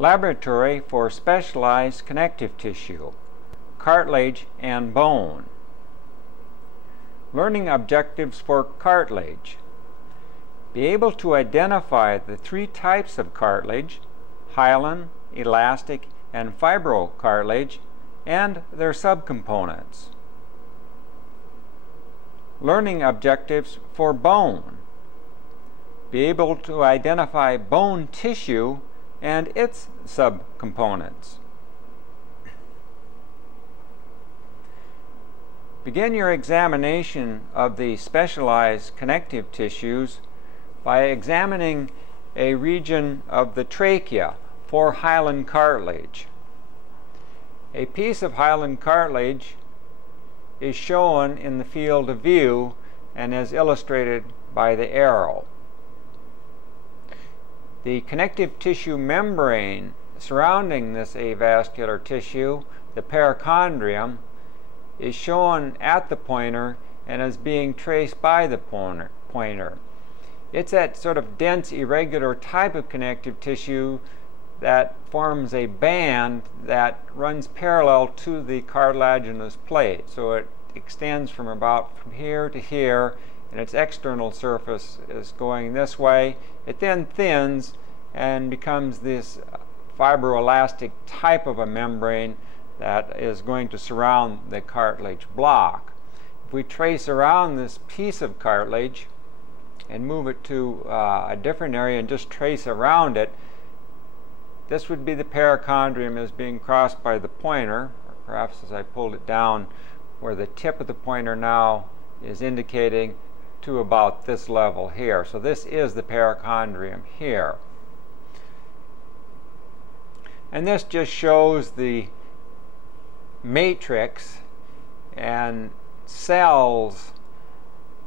Laboratory for specialized connective tissue, cartilage and bone. Learning objectives for cartilage. Be able to identify the three types of cartilage: hyaline, elastic, and fibrocartilage, and their subcomponents. Learning objectives for bone. Be able to identify bone tissue and its subcomponents. Begin your examination of the specialized connective tissues by examining a region of the trachea for hyaline cartilage. A piece of hyaline cartilage is shown in the field of view and is illustrated by the arrow. The connective tissue membrane surrounding this avascular tissue, the perichondrium, is shown at the pointer and is being traced by the pointer. It's that sort of dense, irregular type of connective tissue that forms a band that runs parallel to the cartilaginous plate. So it extends from here to here, and its external surface is going this way. It then thins and becomes this fibroelastic type of a membrane that is going to surround the cartilage block. If we trace around this piece of cartilage and move it to a different area and just trace around it, this would be the perichondrium as being crossed by the pointer, or perhaps as I pulled it down where the tip of the pointer now is indicating to about this level here. So this is the perichondrium here. And this just shows the matrix and cells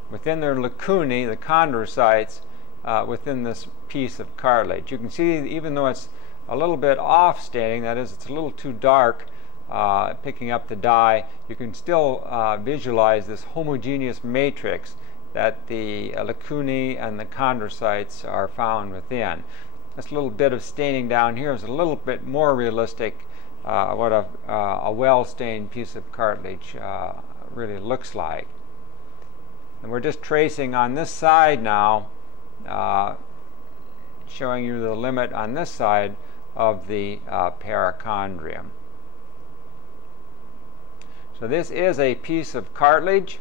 within their lacunae, the chondrocytes, within this piece of cartilage. You can see, even though it's a little bit off staining, that is, it's a little too dark picking up the dye, you can still visualize this homogeneous matrix that the lacunae and the chondrocytes are found within. This little bit of staining down here is a little bit more realistic what a well-stained piece of cartilage really looks like. And we're just tracing on this side now, showing you the limit on this side of the perichondrium. So this is a piece of cartilage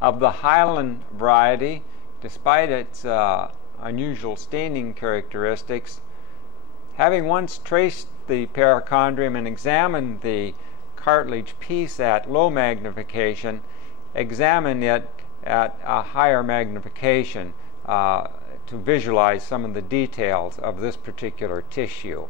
of the hyaline variety. Despite its unusual staining characteristics, having once traced the perichondrium and examined the cartilage piece at low magnification, examine it at a higher magnification to visualize some of the details of this particular tissue.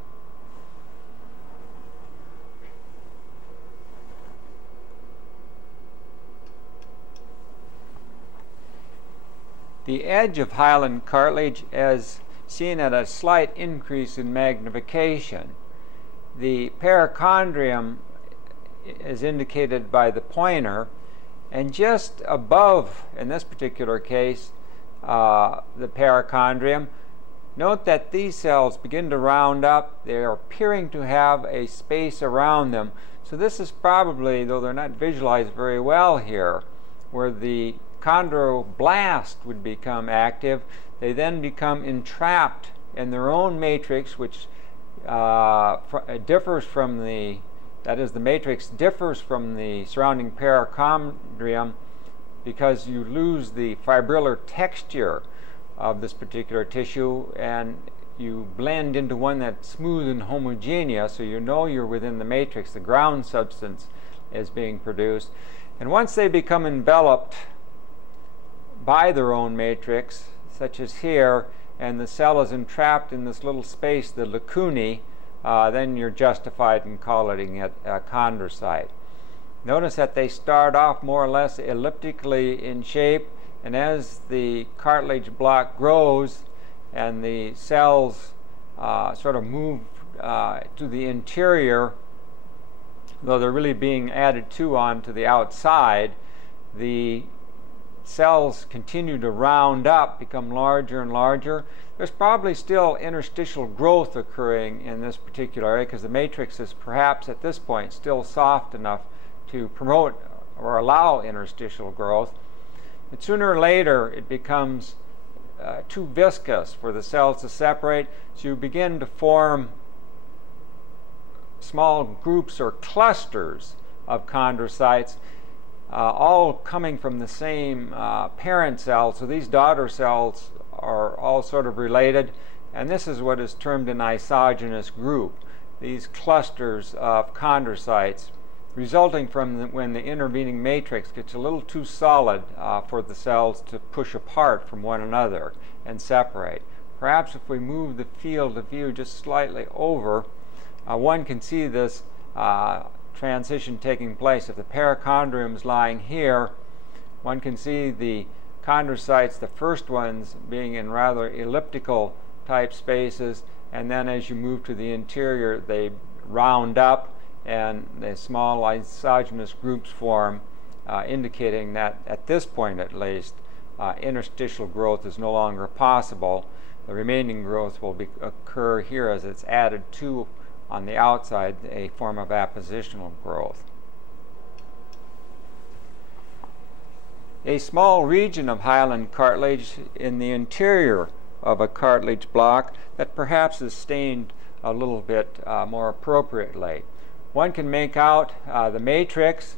The edge of hyaline cartilage is seen at a slight increase in magnification. The perichondrium is indicated by the pointer, and just above, in this particular case, the perichondrium, note that these cells begin to round up. They are appearing to have a space around them. So this is probably, though they're not visualized very well here, where the chondroblast would become active. They then become entrapped in their own matrix, which differs from the, that is, the matrix differs from the surrounding perichondrium because you lose the fibrillar texture of this particular tissue and you blend into one that's smooth and homogeneous, so you know you're within the matrix. The ground substance is being produced. And once they become enveloped by their own matrix, such as here, and the cell is entrapped in this little space, the lacunae, then you're justified in calling it a chondrocyte. Notice that they start off more or less elliptically in shape, and as the cartilage block grows and the cells sort of move to the interior, though they're really being added to onto the outside, the cells continue to round up, become larger and larger, there's probably still interstitial growth occurring in this particular area because the matrix is perhaps at this point still soft enough to promote or allow interstitial growth. But sooner or later it becomes too viscous for the cells to separate, so you begin to form small groups or clusters of chondrocytes, all coming from the same parent cell. So these daughter cells are all sort of related, and this is what is termed an isogenous group. These clusters of chondrocytes resulting from when the intervening matrix gets a little too solid for the cells to push apart from one another and separate. Perhaps if we move the field of view just slightly over, one can see this transition taking place. If the perichondrium is lying here, one can see the chondrocytes, the first ones being in rather elliptical type spaces, and then as you move to the interior they round up and the small isogenous groups form, indicating that at this point at least interstitial growth is no longer possible. The remaining growth will occur here as it's added to on the outside a form of appositional growth. A small region of hyaline cartilage in the interior of a cartilage block that perhaps is stained a little bit more appropriately. One can make out the matrix.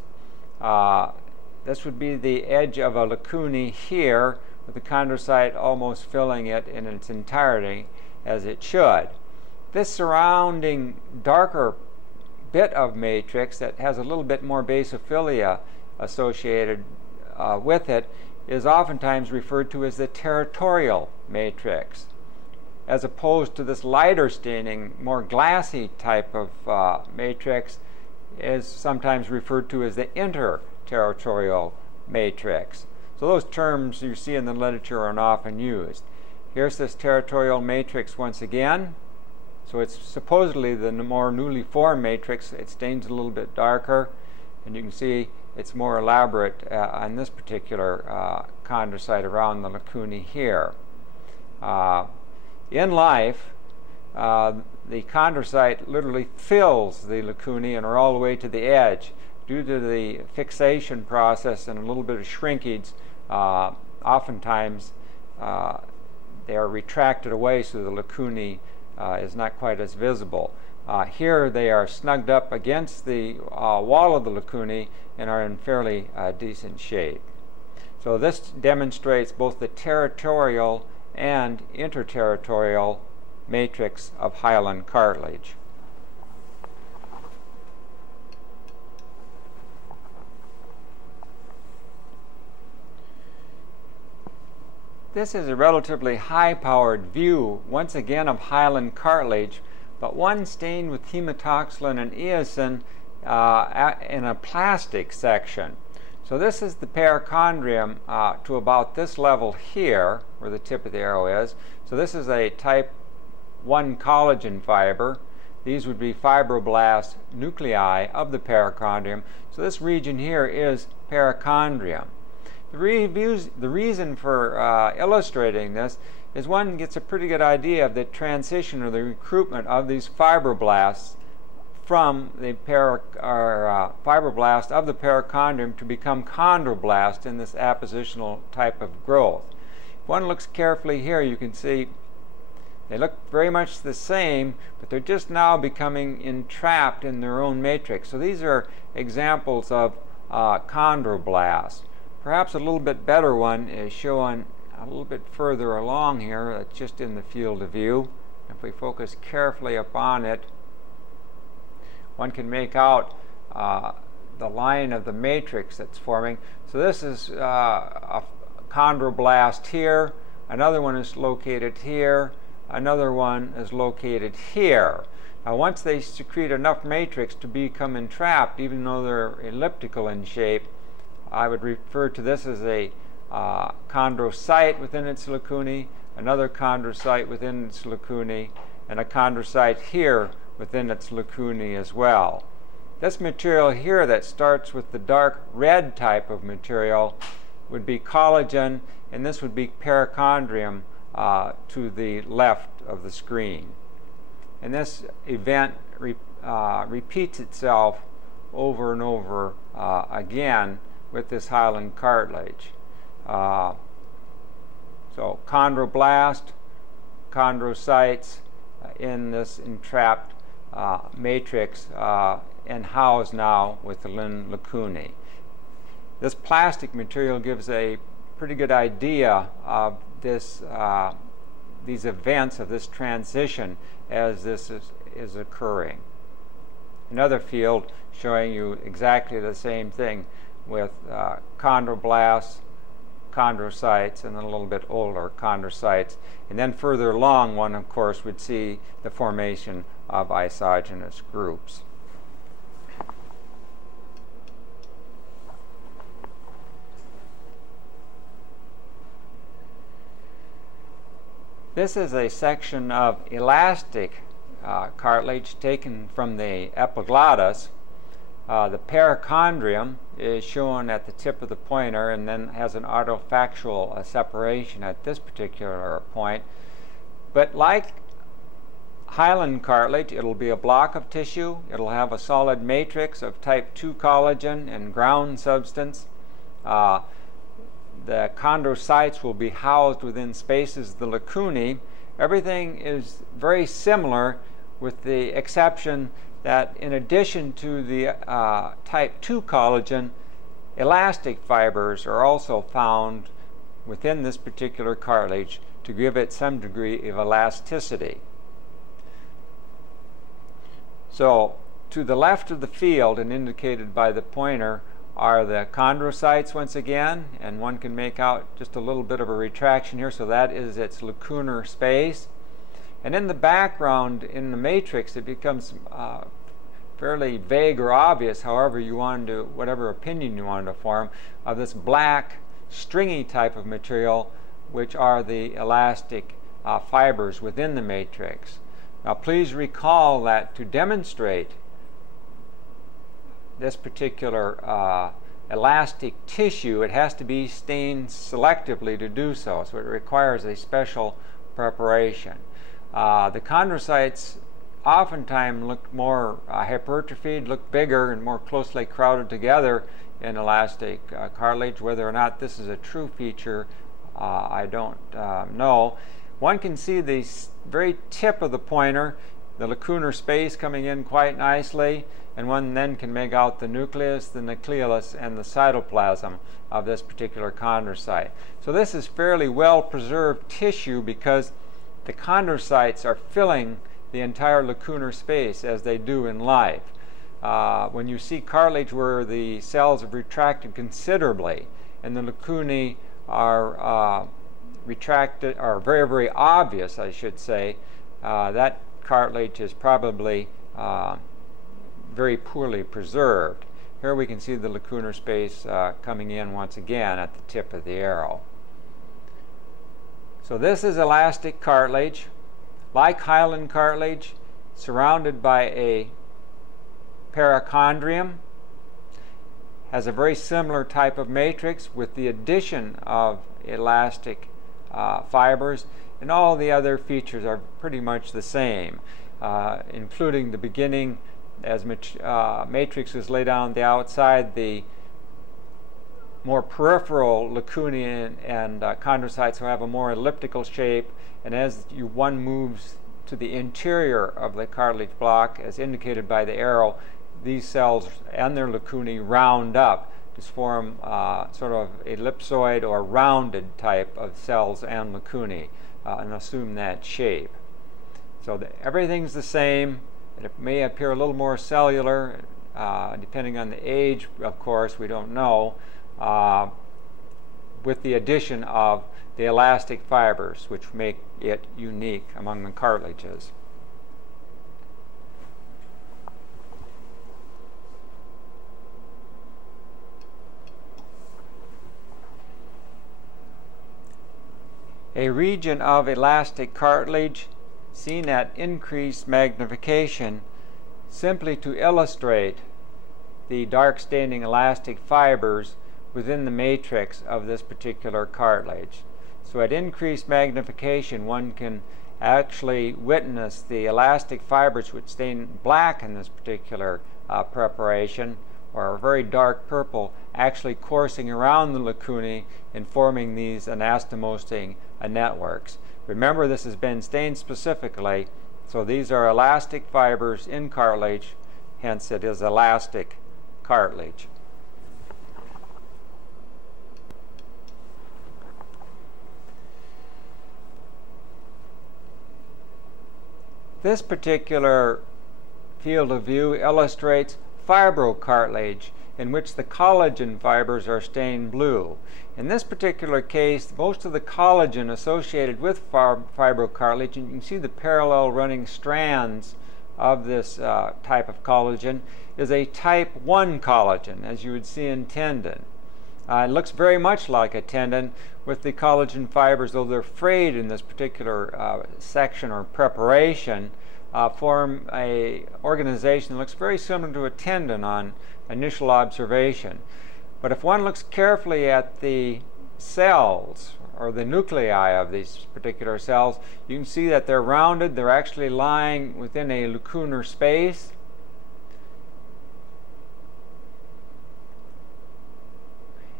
This would be the edge of a lacunae here, with the chondrocyte almost filling it in its entirety, as it should. This surrounding darker bit of matrix that has a little bit more basophilia associated with it is oftentimes referred to as the territorial matrix, as opposed to this lighter staining, more glassy type of matrix is sometimes referred to as the interterritorial matrix. So those terms you see in the literature are often used. Here's this territorial matrix once again. So it's supposedly the more newly formed matrix. It stains a little bit darker, and you can see it's more elaborate on this particular chondrocyte around the lacunae here. In life, the chondrocyte literally fills the lacunae and are all the way to the edge. Due to the fixation process and a little bit of shrinkage, oftentimes they are retracted away so the lacunae is not quite as visible. Here they are snugged up against the wall of the lacunae and are in fairly decent shape. So this demonstrates both the territorial and interterritorial matrix of hyaline cartilage. This is a relatively high-powered view, once again, of hyaline cartilage, but one stained with hematoxylin and eosin in a plastic section. So this is the perichondrium to about this level here, where the tip of the arrow is. So this is a type 1 collagen fiber. These would be fibroblast nuclei of the perichondrium. So this region here is perichondrium. The reason for illustrating this is one gets a pretty good idea of the transition or the recruitment of these fibroblasts from the fibroblast of the perichondrium to become chondroblast in this appositional type of growth. If one looks carefully here, you can see they look very much the same, but they're just now becoming entrapped in their own matrix. So these are examples of chondroblasts. Perhaps a little bit better one is shown a little bit further along here, just in the field of view. If we focus carefully upon it, one can make out the line of the matrix that's forming. So this is a chondroblast here, another one is located here, another one is located here. Now once they secrete enough matrix to become entrapped, even though they're elliptical in shape, I would refer to this as a chondrocyte within its lacunae, another chondrocyte within its lacunae, and a chondrocyte here within its lacunae as well. This material here that starts with the dark red type of material would be collagen, and this would be perichondrium to the left of the screen. And this event repeats itself over and over again with this hyaline cartilage. So chondroblast, chondrocytes in this entrapped matrix and housed now within lacunae. This plastic material gives a pretty good idea of this, these events of this transition as this is occurring. Another field showing you exactly the same thing with chondroblasts, chondrocytes, and then a little bit older chondrocytes. And then further along, one of course would see the formation of isogenous groups. This is a section of elastic cartilage taken from the epiglotus. The perichondrium is shown at the tip of the pointer and then has an artifactual separation at this particular point. But like hyaline cartilage, it'll be a block of tissue. It'll have a solid matrix of type 2 collagen and ground substance. The chondrocytes will be housed within spaces of the lacunae. Everything is very similar with the exception that in addition to the type 2 collagen, elastic fibers are also found within this particular cartilage to give it some degree of elasticity. So to the left of the field and indicated by the pointer are the chondrocytes once again, and one can make out just a little bit of a retraction here, so that is its lacunar space. And in the background, in the matrix, it becomes fairly vague or obvious, however you want to, whatever opinion you want to form, of this black, stringy type of material, which are the elastic fibers within the matrix. Now please recall that to demonstrate this particular elastic tissue, it has to be stained selectively to do so. So it requires a special preparation. The chondrocytes oftentimes look more hypertrophied, look bigger and more closely crowded together in elastic cartilage. Whether or not this is a true feature, I don't know. One can see the very tip of the pointer, the lacunar space coming in quite nicely, and one then can make out the nucleus, the nucleolus, and the cytoplasm of this particular chondrocyte. So this is fairly well preserved tissue because the chondrocytes are filling the entire lacunar space as they do in life. When you see cartilage where the cells have retracted considerably and the lacunae are retracted, are very, very obvious, I should say, that cartilage is probably very poorly preserved. Here we can see the lacunar space coming in once again at the tip of the arrow. So this is elastic cartilage, like hyaline cartilage, surrounded by a perichondrium, has a very similar type of matrix with the addition of elastic fibers, and all the other features are pretty much the same, including the beginning as matrix is laid down the outside, the more peripheral lacunae and chondrocytes will have a more elliptical shape, and as one moves to the interior of the cartilage block, as indicated by the arrow, these cells and their lacunae round up to form sort of ellipsoid or rounded type of cells and lacunae and assume that shape. So everything's the same. It may appear a little more cellular, depending on the age, of course, we don't know, with the addition of the elastic fibers, which make it unique among the cartilages. A region of elastic cartilage seen at increased magnification simply to illustrate the dark staining elastic fibers within the matrix of this particular cartilage. So at increased magnification, one can actually witness the elastic fibers which stain black in this particular preparation, or a very dark purple, actually coursing around the lacunae and forming these anastomosing networks. Remember, this has been stained specifically, so these are elastic fibers in cartilage, hence it is elastic cartilage. This particular field of view illustrates fibrocartilage, in which the collagen fibers are stained blue. In this particular case, most of the collagen associated with fibrocartilage, and you can see the parallel running strands of this type of collagen, is a type 1 collagen, as you would see in tendon. It looks very much like a tendon, with the collagen fibers, though they're frayed in this particular section or preparation, form a organization that looks very similar to a tendon on initial observation. But if one looks carefully at the cells or the nuclei of these particular cells, you can see that they're rounded. They're actually lying within a lacunar space.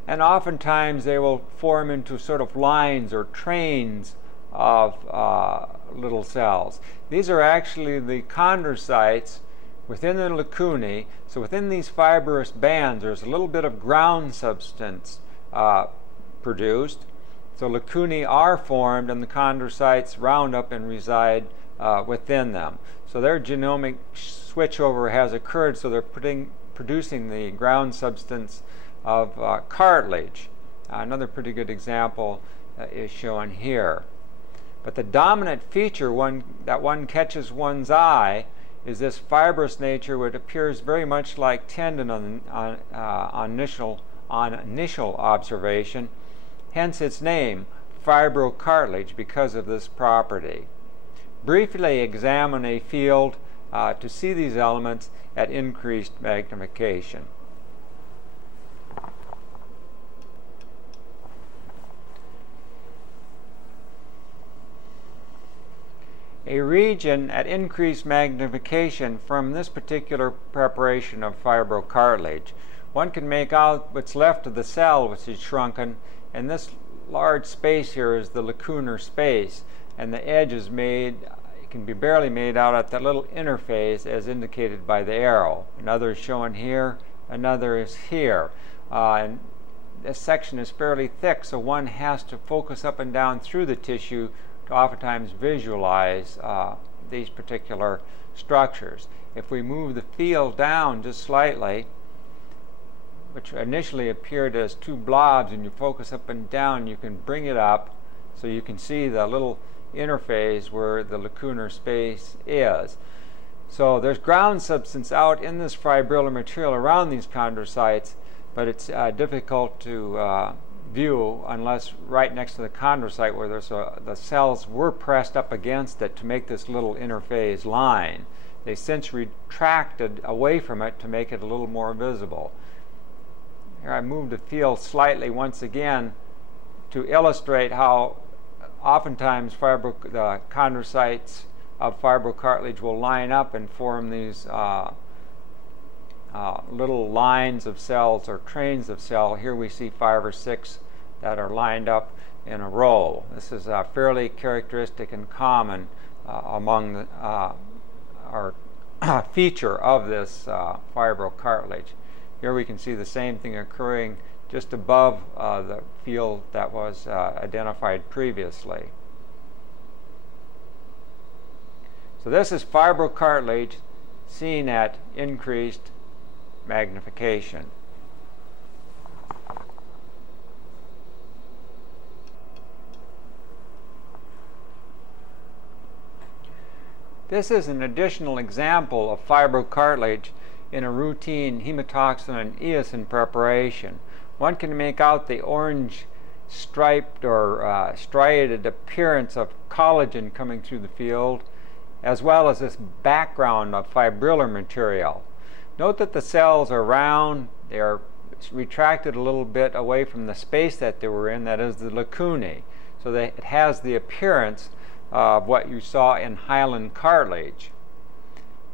And oftentimes they will form into sort of lines or trains of little cells. These are actually the chondrocytes within the lacunae. So within these fibrous bands, there's a little bit of ground substance produced. So lacunae are formed, and the chondrocytes round up and reside within them. So their genomic switchover has occurred, so they're producing the ground substance of cartilage. Another pretty good example is shown here. But the dominant feature that one catches one's eye is this fibrous nature, which appears very much like tendon on initial observation. Hence its name, fibrocartilage, because of this property. Briefly examine a field to see these elements at increased magnification. A region at increased magnification from this particular preparation of fibrocartilage. One can make out what's left of the cell, which is shrunken, and this large space here is the lacunar space, and the edge is made, it can be barely made out at that little interface as indicated by the arrow. Another is shown here, another is here. And this section is fairly thick, so one has to focus up and down through the tissue to oftentimes visualize these particular structures. If we move the field down just slightly, which initially appeared as two blobs, and you focus up and down, you can bring it up so you can see the little interface where the lacunar space is. So there's ground substance out in this fibrillar material around these chondrocytes, but it's difficult to view unless right next to the chondrocyte, where there's the cells were pressed up against it to make this little interphase line. They since retracted away from it to make it a little more visible. Here I moved the field slightly once again to illustrate how oftentimes the chondrocytes of fibrocartilage will line up and form these little lines of cells or trains of cell. Here we see 5 or 6 that are lined up in a row. This is fairly characteristic and common among our feature of this fibrocartilage. Here we can see the same thing occurring just above the field that was identified previously. So this is fibrocartilage seen at increased magnification. This is an additional example of fibrocartilage in a routine hematoxin and eosin preparation. One can make out the orange striped or striated appearance of collagen coming through the field, as well as this background of fibrillar material. Note that the cells are round, they are retracted a little bit away from the space that they were in, that is the lacunae. So that it has the appearance of what you saw in hyaline cartilage.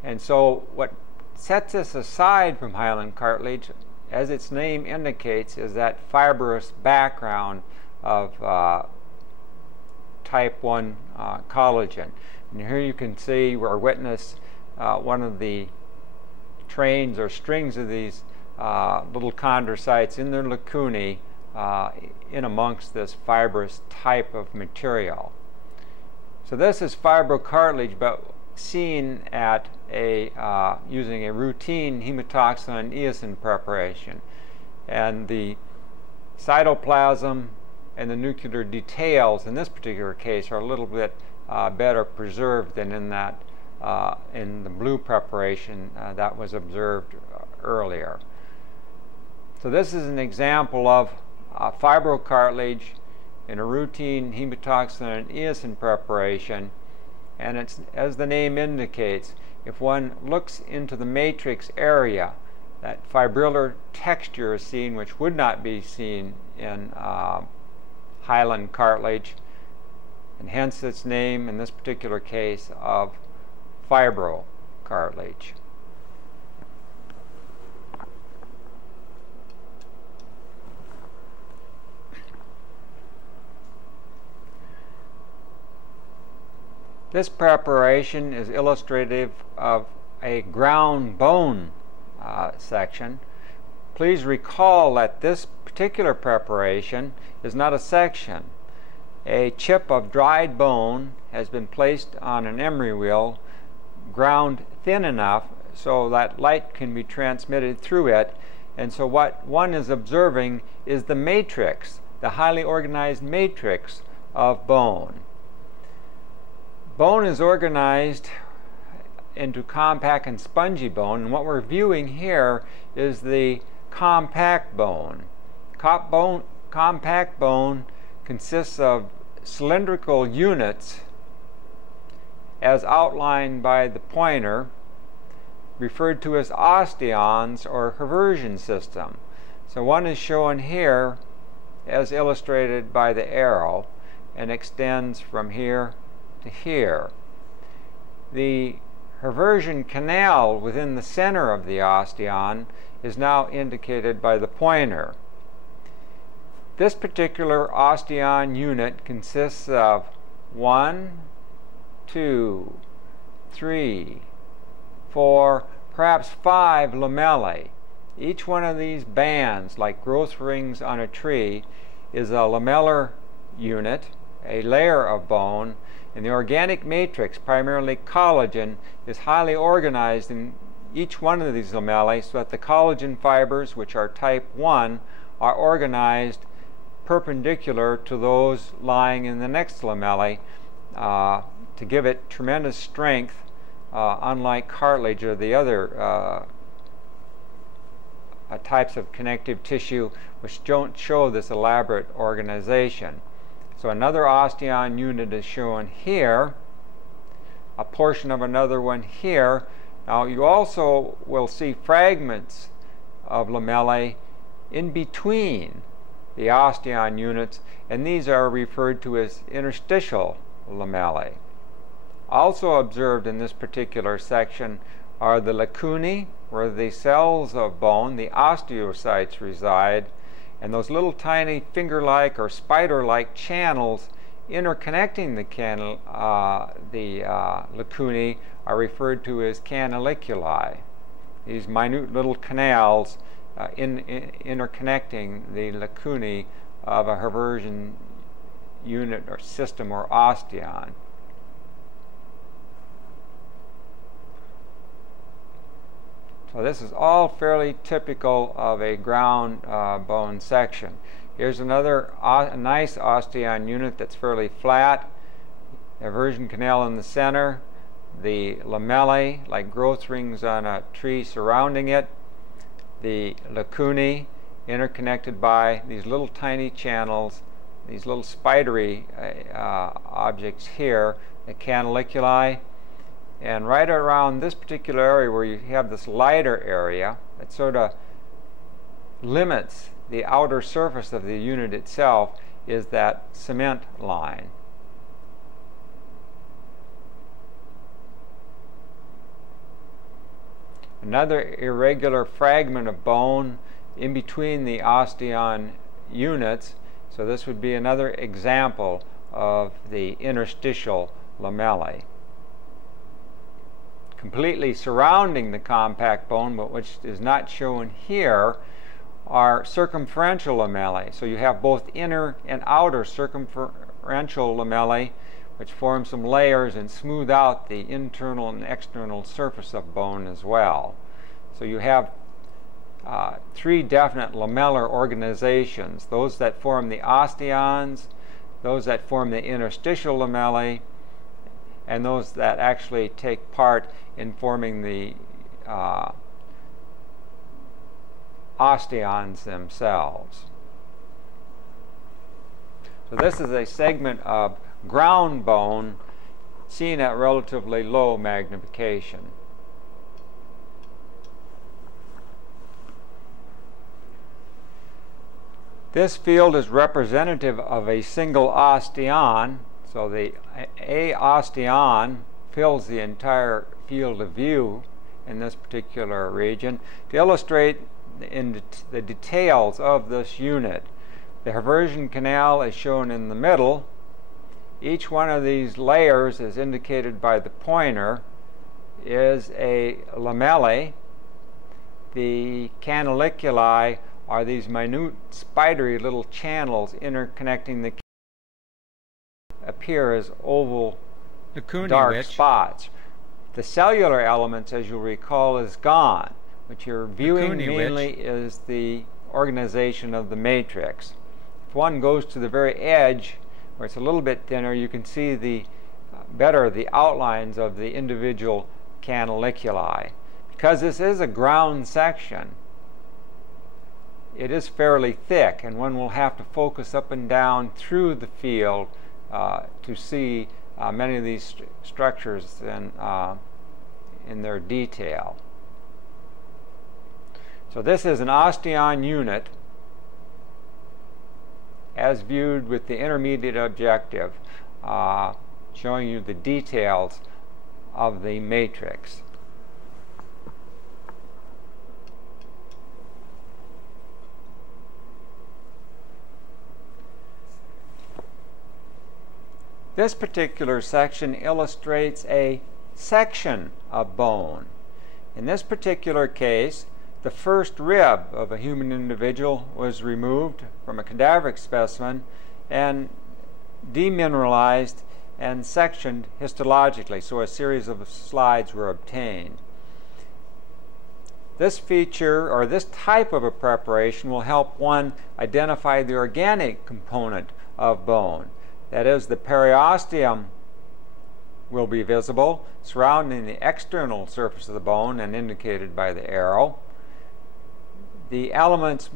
And so what sets this aside from hyaline cartilage, as its name indicates, is that fibrous background of type 1 collagen. And here you can see or witness one of the trains or strings of these little chondrocytes in their lacunae in amongst this fibrous type of material. So this is fibrocartilage, but seen at using a routine hematoxin and eosin preparation. And the cytoplasm and the nuclear details in this particular case are a little bit better preserved than in that in the blue preparation that was observed earlier. So this is an example of fibrocartilage in a routine hematoxin and eosin preparation, and it's, as the name indicates, if one looks into the matrix area, that fibrillar texture is seen, which would not be seen in hyaline cartilage, and hence its name in this particular case of fibrocartilage. This preparation is illustrative of a ground bone section. Please recall that this particular preparation is not a section. A chip of dried bone has been placed on an emery wheel, ground thin enough so that light can be transmitted through it, and so what one is observing is the matrix, the highly organized matrix of bone. Bone is organized into compact and spongy bone, and what we're viewing here is the compact bone. Compact bone consists of cylindrical units as outlined by the pointer, referred to as osteons or Haversian system. So one is shown here as illustrated by the arrow and extends from here to here. The Haversian canal within the center of the osteon is now indicated by the pointer. This particular osteon unit consists of 1, 2, 3, 4, perhaps 5 lamellae. Each one of these bands, like growth rings on a tree, is a lamellar unit, a layer of bone, and the organic matrix, primarily collagen, is highly organized in each one of these lamellae so that the collagen fibers, which are type 1, are organized perpendicular to those lying in the next lamellae to give it tremendous strength, unlike cartilage or the other types of connective tissue which don't show this elaborate organization. So another osteon unit is shown here, a portion of another one here. Now you also will see fragments of lamellae in between the osteon units, and these are referred to as interstitial lamellae. Also observed in this particular section are the lacunae, where the cells of bone, the osteocytes, reside, and those little tiny finger-like or spider-like channels interconnecting the lacunae are referred to as canaliculi. These minute little canals interconnecting the lacunae of a Haversian unit or system or osteon. So this is all fairly typical of a ground bone section. Here's another nice osteon unit that's fairly flat. The Haversian canal in the center, the lamellae like growth rings on a tree surrounding it, the lacunae interconnected by these little tiny channels, these little spidery objects here, the canaliculi. And right around this particular area where you have this lighter area that sort of limits the outer surface of the unit itself is that cement line. Another irregular fragment of bone in between the osteon units, so this would be another example of the interstitial lamellae. Completely surrounding the compact bone, but which is not shown here, are circumferential lamellae. So you have both inner and outer circumferential lamellae, which form some layers and smooth out the internal and external surface of bone as well. So you have three definite lamellar organizations: those that form the osteons, those that form the interstitial lamellae, and those that actually take part in forming the osteons themselves. So this is a segment of ground bone seen at relatively low magnification. This field is representative of a single osteon, so the A osteon fills the entire field of view in this particular region. To illustrate the details of this unit, the Haversian canal is shown in the middle. Each one of these layers, as indicated by the pointer, is a lamellae. The canaliculi are these minute, spidery little channels interconnecting the appear as oval dark spots. The cellular elements, as you'll recall, is gone. What you're viewing mainly is the organization of the matrix. If one goes to the very edge, where it's a little bit thinner, you can see better the outlines of the individual canaliculi. Because this is a ground section, it is fairly thick, and one will have to focus up and down through the field to see many of these structures in their detail. So this is an osteon unit as viewed with the intermediate objective, showing you the details of the matrix. This particular section illustrates a section of bone. In this particular case, the first rib of a human individual was removed from a cadaveric specimen and demineralized and sectioned histologically, so a series of slides were obtained. This feature, or this type of a preparation, will help one identify the organic component of bone. That is, the periosteum will be visible, surrounding the external surface of the bone and indicated by the arrow. The elements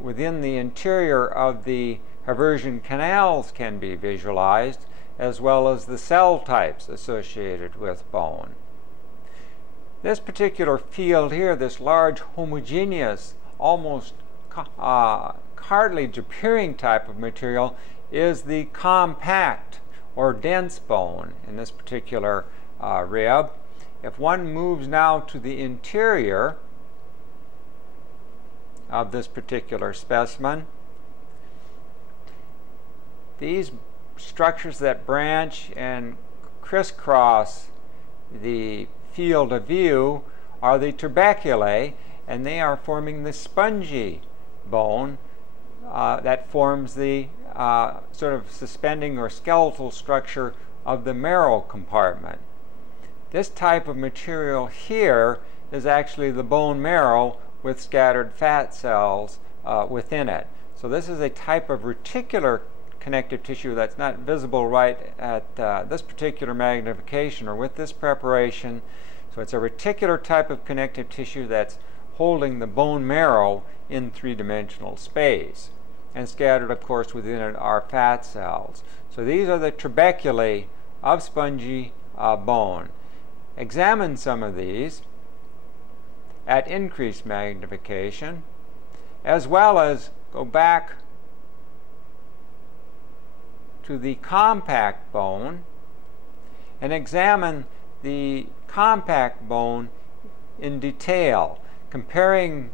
within the interior of the Haversian canals can be visualized, as well as the cell types associated with bone. This particular field here, this large homogeneous, almost cartilage appearing type of material, is the compact or dense bone in this particular rib. If one moves now to the interior of this particular specimen, these structures that branch and crisscross the field of view are the tuberculae, and they are forming the spongy bone that forms the sort of suspending or skeletal structure of the marrow compartment. This type of material here is actually the bone marrow with scattered fat cells within it. So this is a type of reticular connective tissue that's not visible right at this particular magnification or with this preparation. So it's a reticular type of connective tissue that's holding the bone marrow in three-dimensional space. And scattered, of course, within it are fat cells. So these are the tuberculae of spongy bone. Examine some of these at increased magnification, as well as go back to the compact bone and examine the compact bone in detail, comparing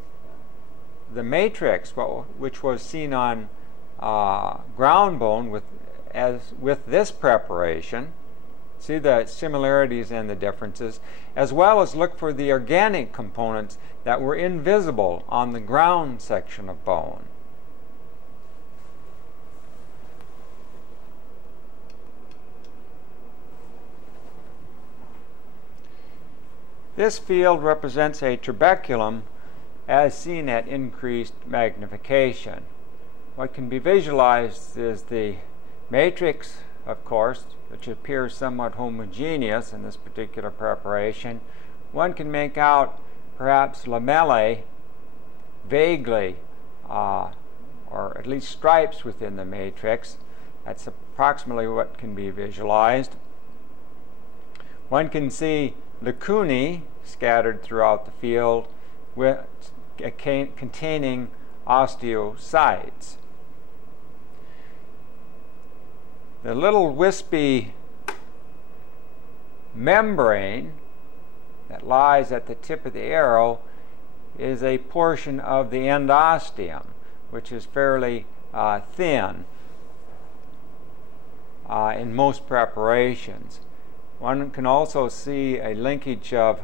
the matrix, which was seen on ground bone with this preparation. See the similarities and the differences, as well as look for the organic components that were invisible on the ground section of bone. This field represents a trabeculum as seen at increased magnification. What can be visualized is the matrix, of course, which appears somewhat homogeneous in this particular preparation. One can make out perhaps lamellae vaguely, or at least stripes within the matrix. That's approximately what can be visualized. One can see lacunae scattered throughout the field containing osteocytes. The little wispy membrane that lies at the tip of the arrow is a portion of the endosteum, which is fairly thin in most preparations. One can also see a linkage of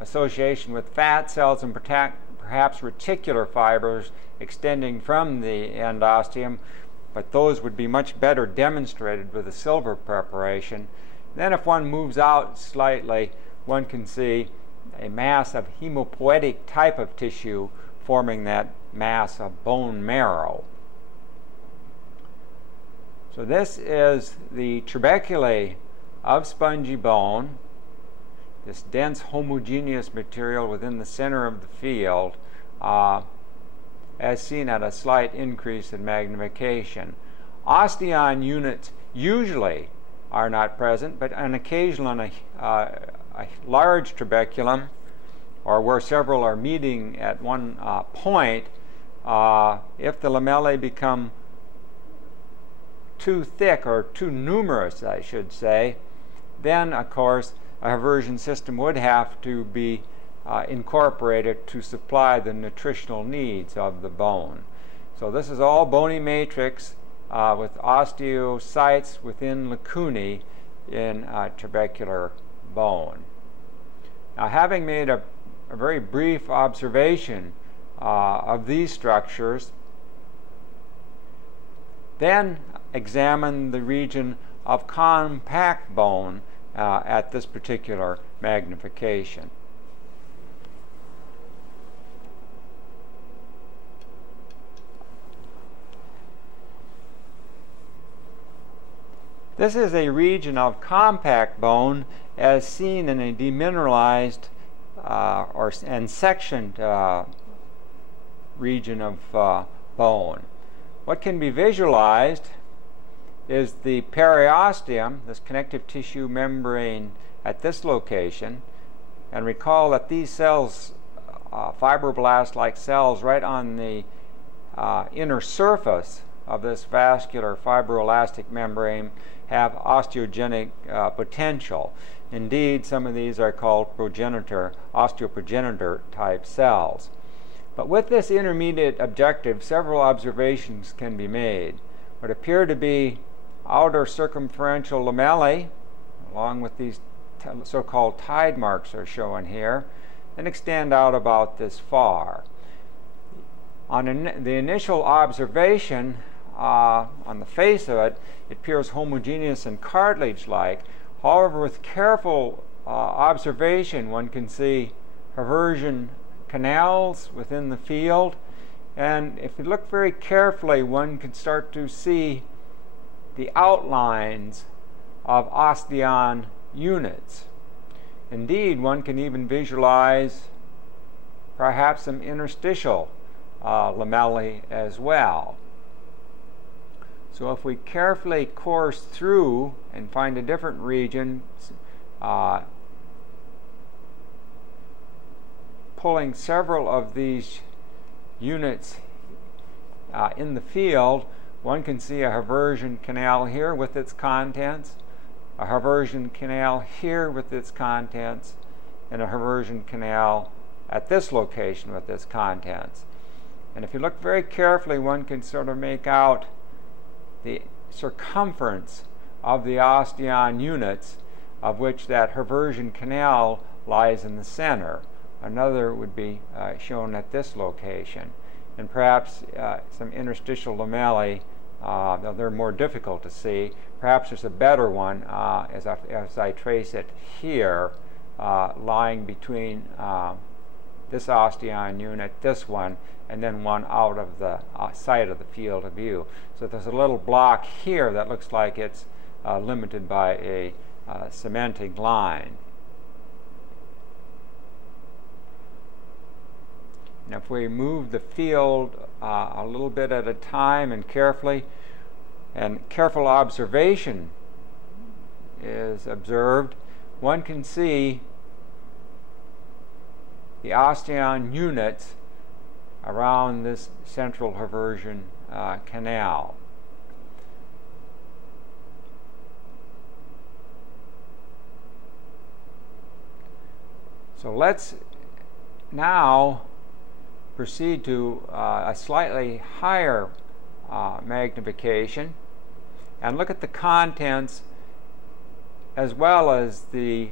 association with fat cells and perhaps reticular fibers extending from the endosteum, but those would be much better demonstrated with a silver preparation. Then if one moves out slightly, one can see a mass of hemopoietic type of tissue forming that mass of bone marrow. So this is the trabeculae of spongy bone, this dense homogeneous material within the center of the field, as seen at a slight increase in magnification. Osteon units usually are not present, but on occasion on a large trabeculum, or where several are meeting at one point, if the lamellae become too thick or too numerous, I should say, then of course a Haversian system would have to be incorporated to supply the nutritional needs of the bone. So this is all bony matrix with osteocytes within lacunae in trabecular bone. Now, having made a very brief observation of these structures, then examine the region of compact bone at this particular magnification. This is a region of compact bone as seen in a demineralized and sectioned region of bone. What can be visualized is the periosteum, this connective tissue membrane at this location. And recall that these cells, fibroblast-like cells right on the inner surface of this vascular fibroelastic membrane, have osteogenic potential. Indeed, some of these are called osteoprogenitor type cells. But with this intermediate objective, several observations can be made. What appear to be outer circumferential lamellae, along with these so-called tide marks are shown here, and extend out about this far. On the initial observation, on the face of it, it appears homogeneous and cartilage-like. However, with careful observation, one can see Haversian canals within the field, and if you look very carefully, one can start to see the outlines of osteon units. Indeed, one can even visualize perhaps some interstitial lamellae as well. So if we carefully course through and find a different region, pulling several of these units in the field, one can see a Haversian canal here with its contents, a Haversian canal here with its contents, and a Haversian canal at this location with its contents. And if you look very carefully, one can sort of make out the circumference of the osteon units, of which that Haversian canal lies in the center. Another would be shown at this location. And perhaps some interstitial lamellae, though they're more difficult to see. Perhaps there's a better one as I trace it here, lying between this osteon unit, this one, and then one out of the side of the field of view. So there's a little block here that looks like it's limited by a cementing line. And if we move the field a little bit at a time and carefully, and careful observation is observed, one can see the osteon units around this central Haversian canal. So let's now proceed to a slightly higher magnification and look at the contents as well as the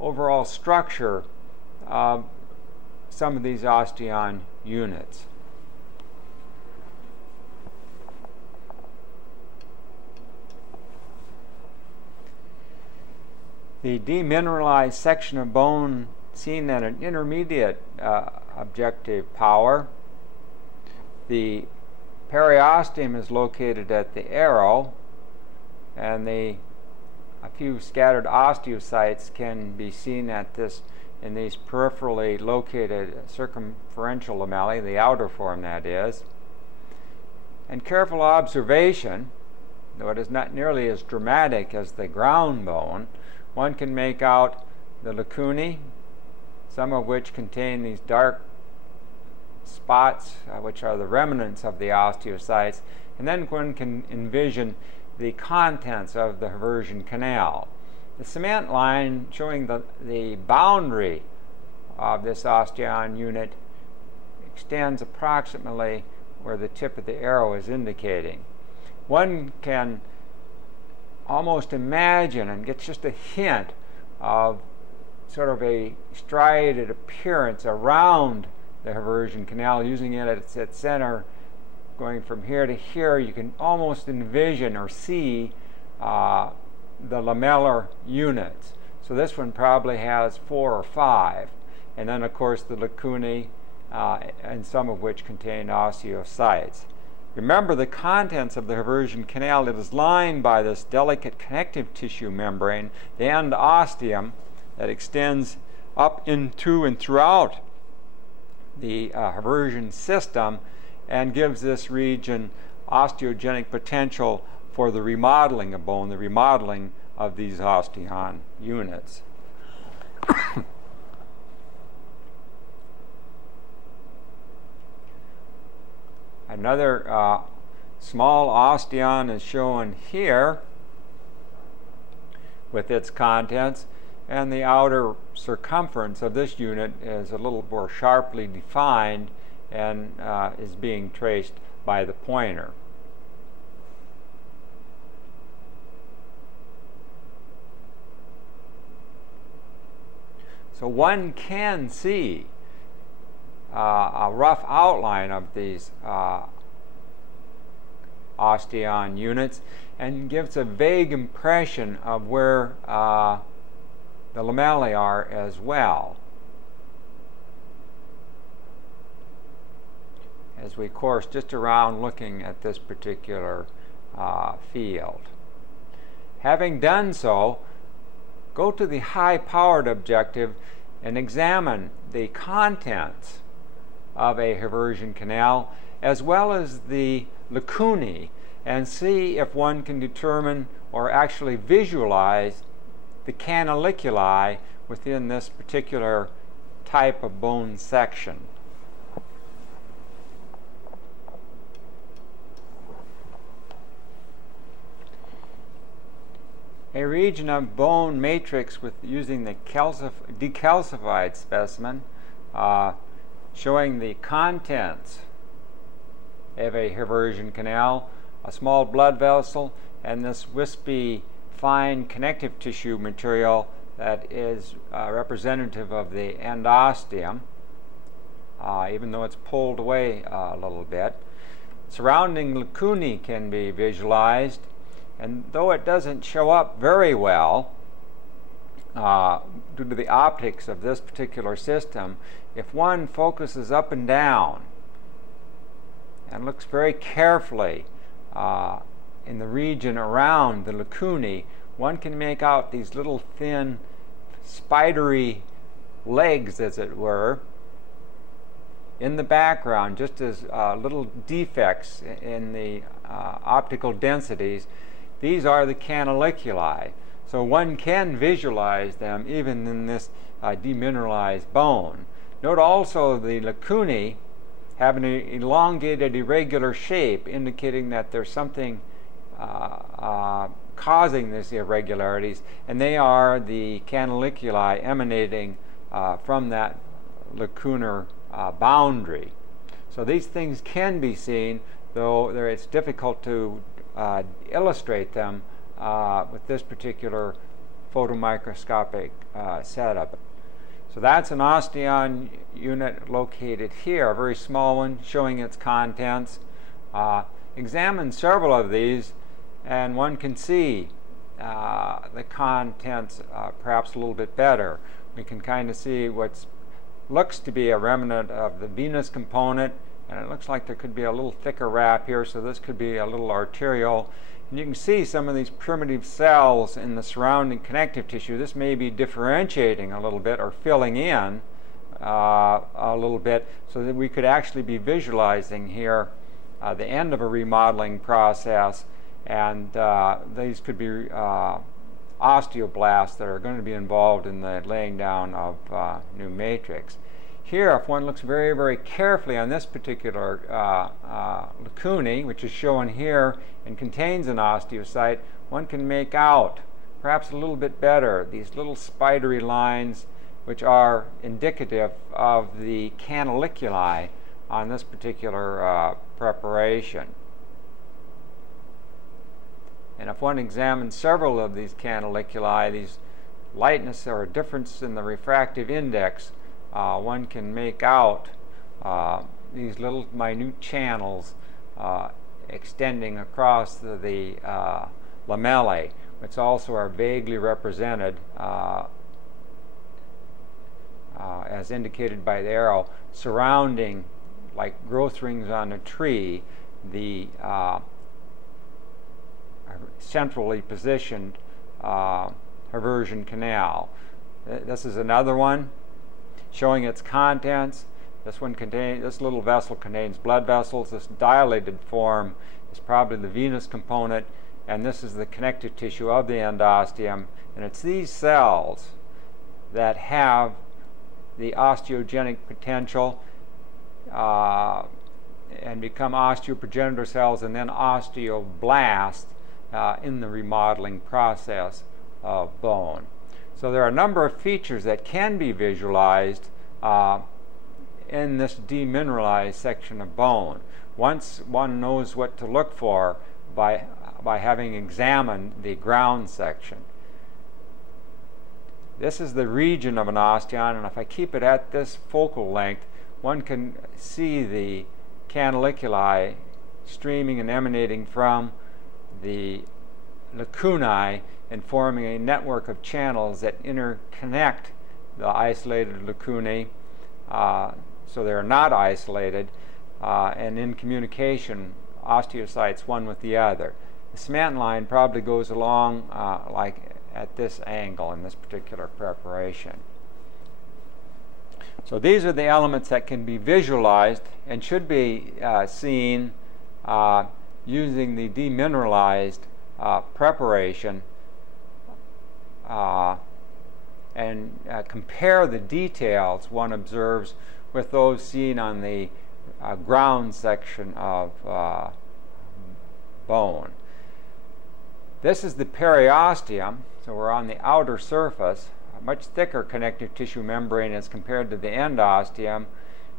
overall structure of some of these osteon units. The demineralized section of bone seen at an intermediate objective power. The periosteum is located at the arrow, and a few scattered osteocytes can be seen at this in these peripherally located circumferential lamellae, the outer form that is. And careful observation, though it is not nearly as dramatic as the ground bone, one can make out the lacunae, some of which contain these dark spots, which are the remnants of the osteocytes, and then one can envision the contents of the Haversian canal. The cement line showing the boundary of this osteon unit extends approximately where the tip of the arrow is indicating. One can almost imagine and get just a hint of sort of a striated appearance around the Haversian canal, using it at its center, going from here to here. You can almost envision or see the lamellar units. So this one probably has 4 or 5. And then, of course, the lacunae, and some of which contain osteocytes. Remember, the contents of the Haversian canal, it is lined by this delicate connective tissue membrane, the endosteum, that extends up into and throughout the Haversian system and gives this region osteogenic potential for the remodeling of bone, the remodeling of these osteon units. Another small osteon is shown here with its contents, and the outer circumference of this unit is a little more sharply defined and is being traced by the pointer. So one can see a rough outline of these osteon units, and gives a vague impression of where the lamellae are as well, as we course just around looking at this particular field. Having done so, go to the high-powered objective and examine the contents of a Haversian canal as well as the lacunae, and see if one can determine or actually visualize the canaliculi within this particular type of bone section. A region of bone matrix with using the decalcified specimen showing the contents of a Haversian canal, a small blood vessel, and this wispy fine connective tissue material that is representative of the endosteum, even though it's pulled away a little bit. Surrounding lacunae can be visualized, and though it doesn't show up very well due to the optics of this particular system, if one focuses up and down and looks very carefully in the region around the lacunae, one can make out these little thin spidery legs, as it were, in the background, just as little defects in the optical densities. These are the canaliculi. So one can visualize them even in this demineralized bone. Note also the lacunae have an elongated, irregular shape, indicating that there's something causing these irregularities, and they are the canaliculi emanating from that lacunar boundary. So these things can be seen, though it's difficult to illustrate them with this particular photomicroscopic setup. So that's an osteon unit located here, a very small one, showing its contents. Examine several of these, and one can see the contents perhaps a little bit better. We can kind of see what looks to be a remnant of the venous component, and it looks like there could be a little thicker wrap here, so this could be a little arterial. And you can see some of these primitive cells in the surrounding connective tissue. This may be differentiating a little bit or filling in a little bit, so that we could actually be visualizing here the end of a remodeling process, and these could be osteoblasts that are going to be involved in the laying down of new matrix. Here, if one looks very, very carefully on this particular lacunae, which is shown here and contains an osteocyte, one can make out, perhaps a little bit better, these little spidery lines which are indicative of the canaliculi on this particular preparation. And if one examines several of these canaliculi, these lightness or difference in the refractive index, one can make out these little minute channels extending across the lamellae, which also are vaguely represented as indicated by the arrow, surrounding, like growth rings on a tree, the centrally positioned Haversian canal. This is another one showing its contents. This little vessel contains blood vessels. This dilated form is probably the venous component, and this is the connective tissue of the endosteum. And it's these cells that have the osteogenic potential and become osteoprogenitor cells and then osteoblasts in the remodeling process of bone. So there are a number of features that can be visualized in this demineralized section of bone, once one knows what to look for by having examined the ground section. This is the region of an osteon, and if I keep it at this focal length, one can see the canaliculi streaming and emanating from the lacunae and forming a network of channels that interconnect the isolated lacunae, so they're not isolated, and in communication, osteocytes one with the other. The cement line probably goes along like at this angle in this particular preparation. So these are the elements that can be visualized and should be seen using the demineralized preparation and compare the details one observes with those seen on the ground section of bone. This is the periosteum, so we're on the outer surface, a much thicker connective tissue membrane as compared to the endosteum.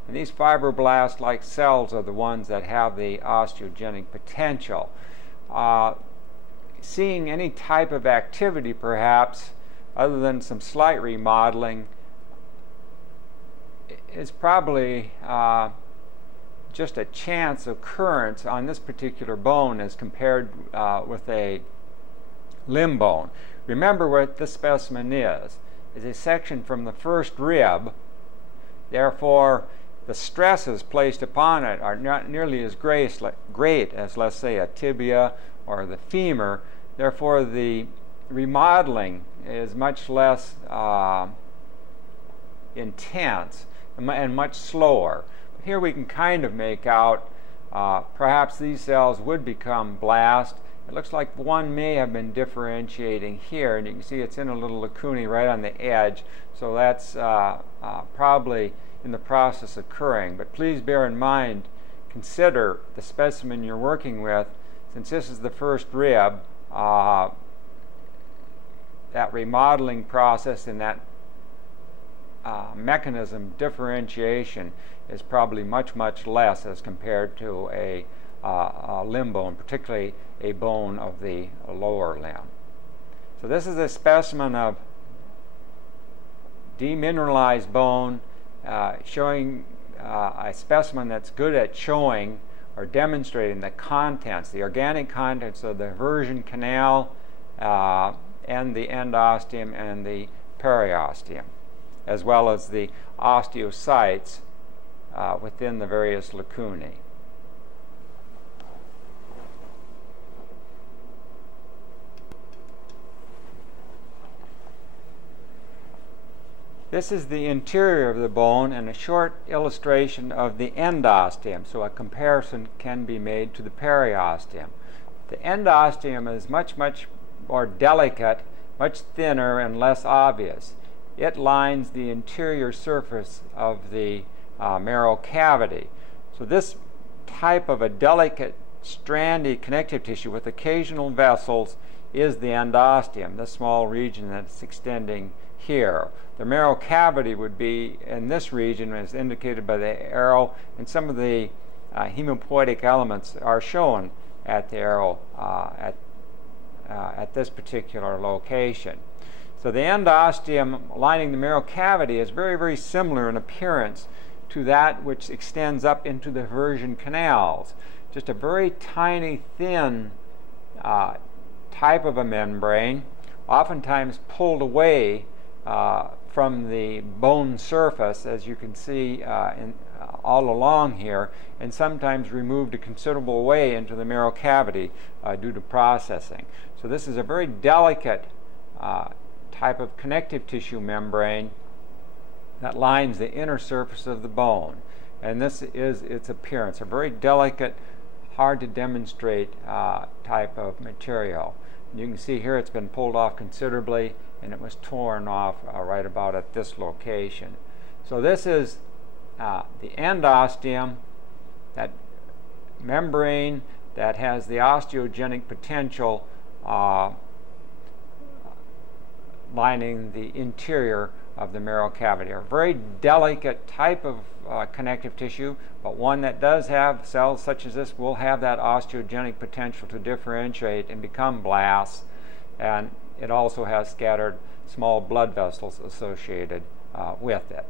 And these fibroblast-like cells are the ones that have the osteogenic potential. Seeing any type of activity, perhaps, other than some slight remodeling, is probably just a chance occurrence on this particular bone as compared with a limb bone. Remember what this specimen is a section from the first rib. Therefore, the stresses placed upon it are not nearly as great as, let's say, a tibia or the femur. Therefore, the remodeling is much less intense and much slower. Here we can kind of make out perhaps these cells would become blast. It looks like one may have been differentiating here, and you can see it's in a little lacunae right on the edge, so that's probably in the process occurring. But please bear in mind, consider the specimen you're working with. Since this is the first rib, that remodeling process and that mechanism differentiation is probably much, much less as compared to a limb bone, particularly a bone of the lower limb. So this is a specimen of demineralized bone, showing a specimen that's good at showing or demonstrating the contents, the organic contents of the eversion canal and the endosteum and the periosteum, as well as the osteocytes within the various lacunae. This is the interior of the bone and a short illustration of the endosteum, so a comparison can be made to the periosteum. The endosteum is much, much more delicate, much thinner and less obvious. It lines the interior surface of the marrow cavity. So this type of a delicate, strandy connective tissue with occasional vessels is the endosteum, this small region that's extending here. The marrow cavity would be in this region, as indicated by the arrow, and some of the hemopoietic elements are shown at the arrow at this particular location. So the endosteum lining the marrow cavity is very, very similar in appearance to that which extends up into the eversion canals. Just a very tiny, thin type of a membrane, oftentimes pulled away from the bone surface, as you can see all along here, and sometimes removed a considerable way into the marrow cavity due to processing. So this is a very delicate type of connective tissue membrane that lines the inner surface of the bone. And this is its appearance, a very delicate, hard to demonstrate type of material. You can see here it's been pulled off considerably, and it was torn off right about at this location. So this is the endosteum, that membrane that has the osteogenic potential lining the interior of the marrow cavity. A very delicate type of connective tissue, but one that does have cells such as this will have that osteogenic potential to differentiate and become blasts, and it also has scattered small blood vessels associated with it.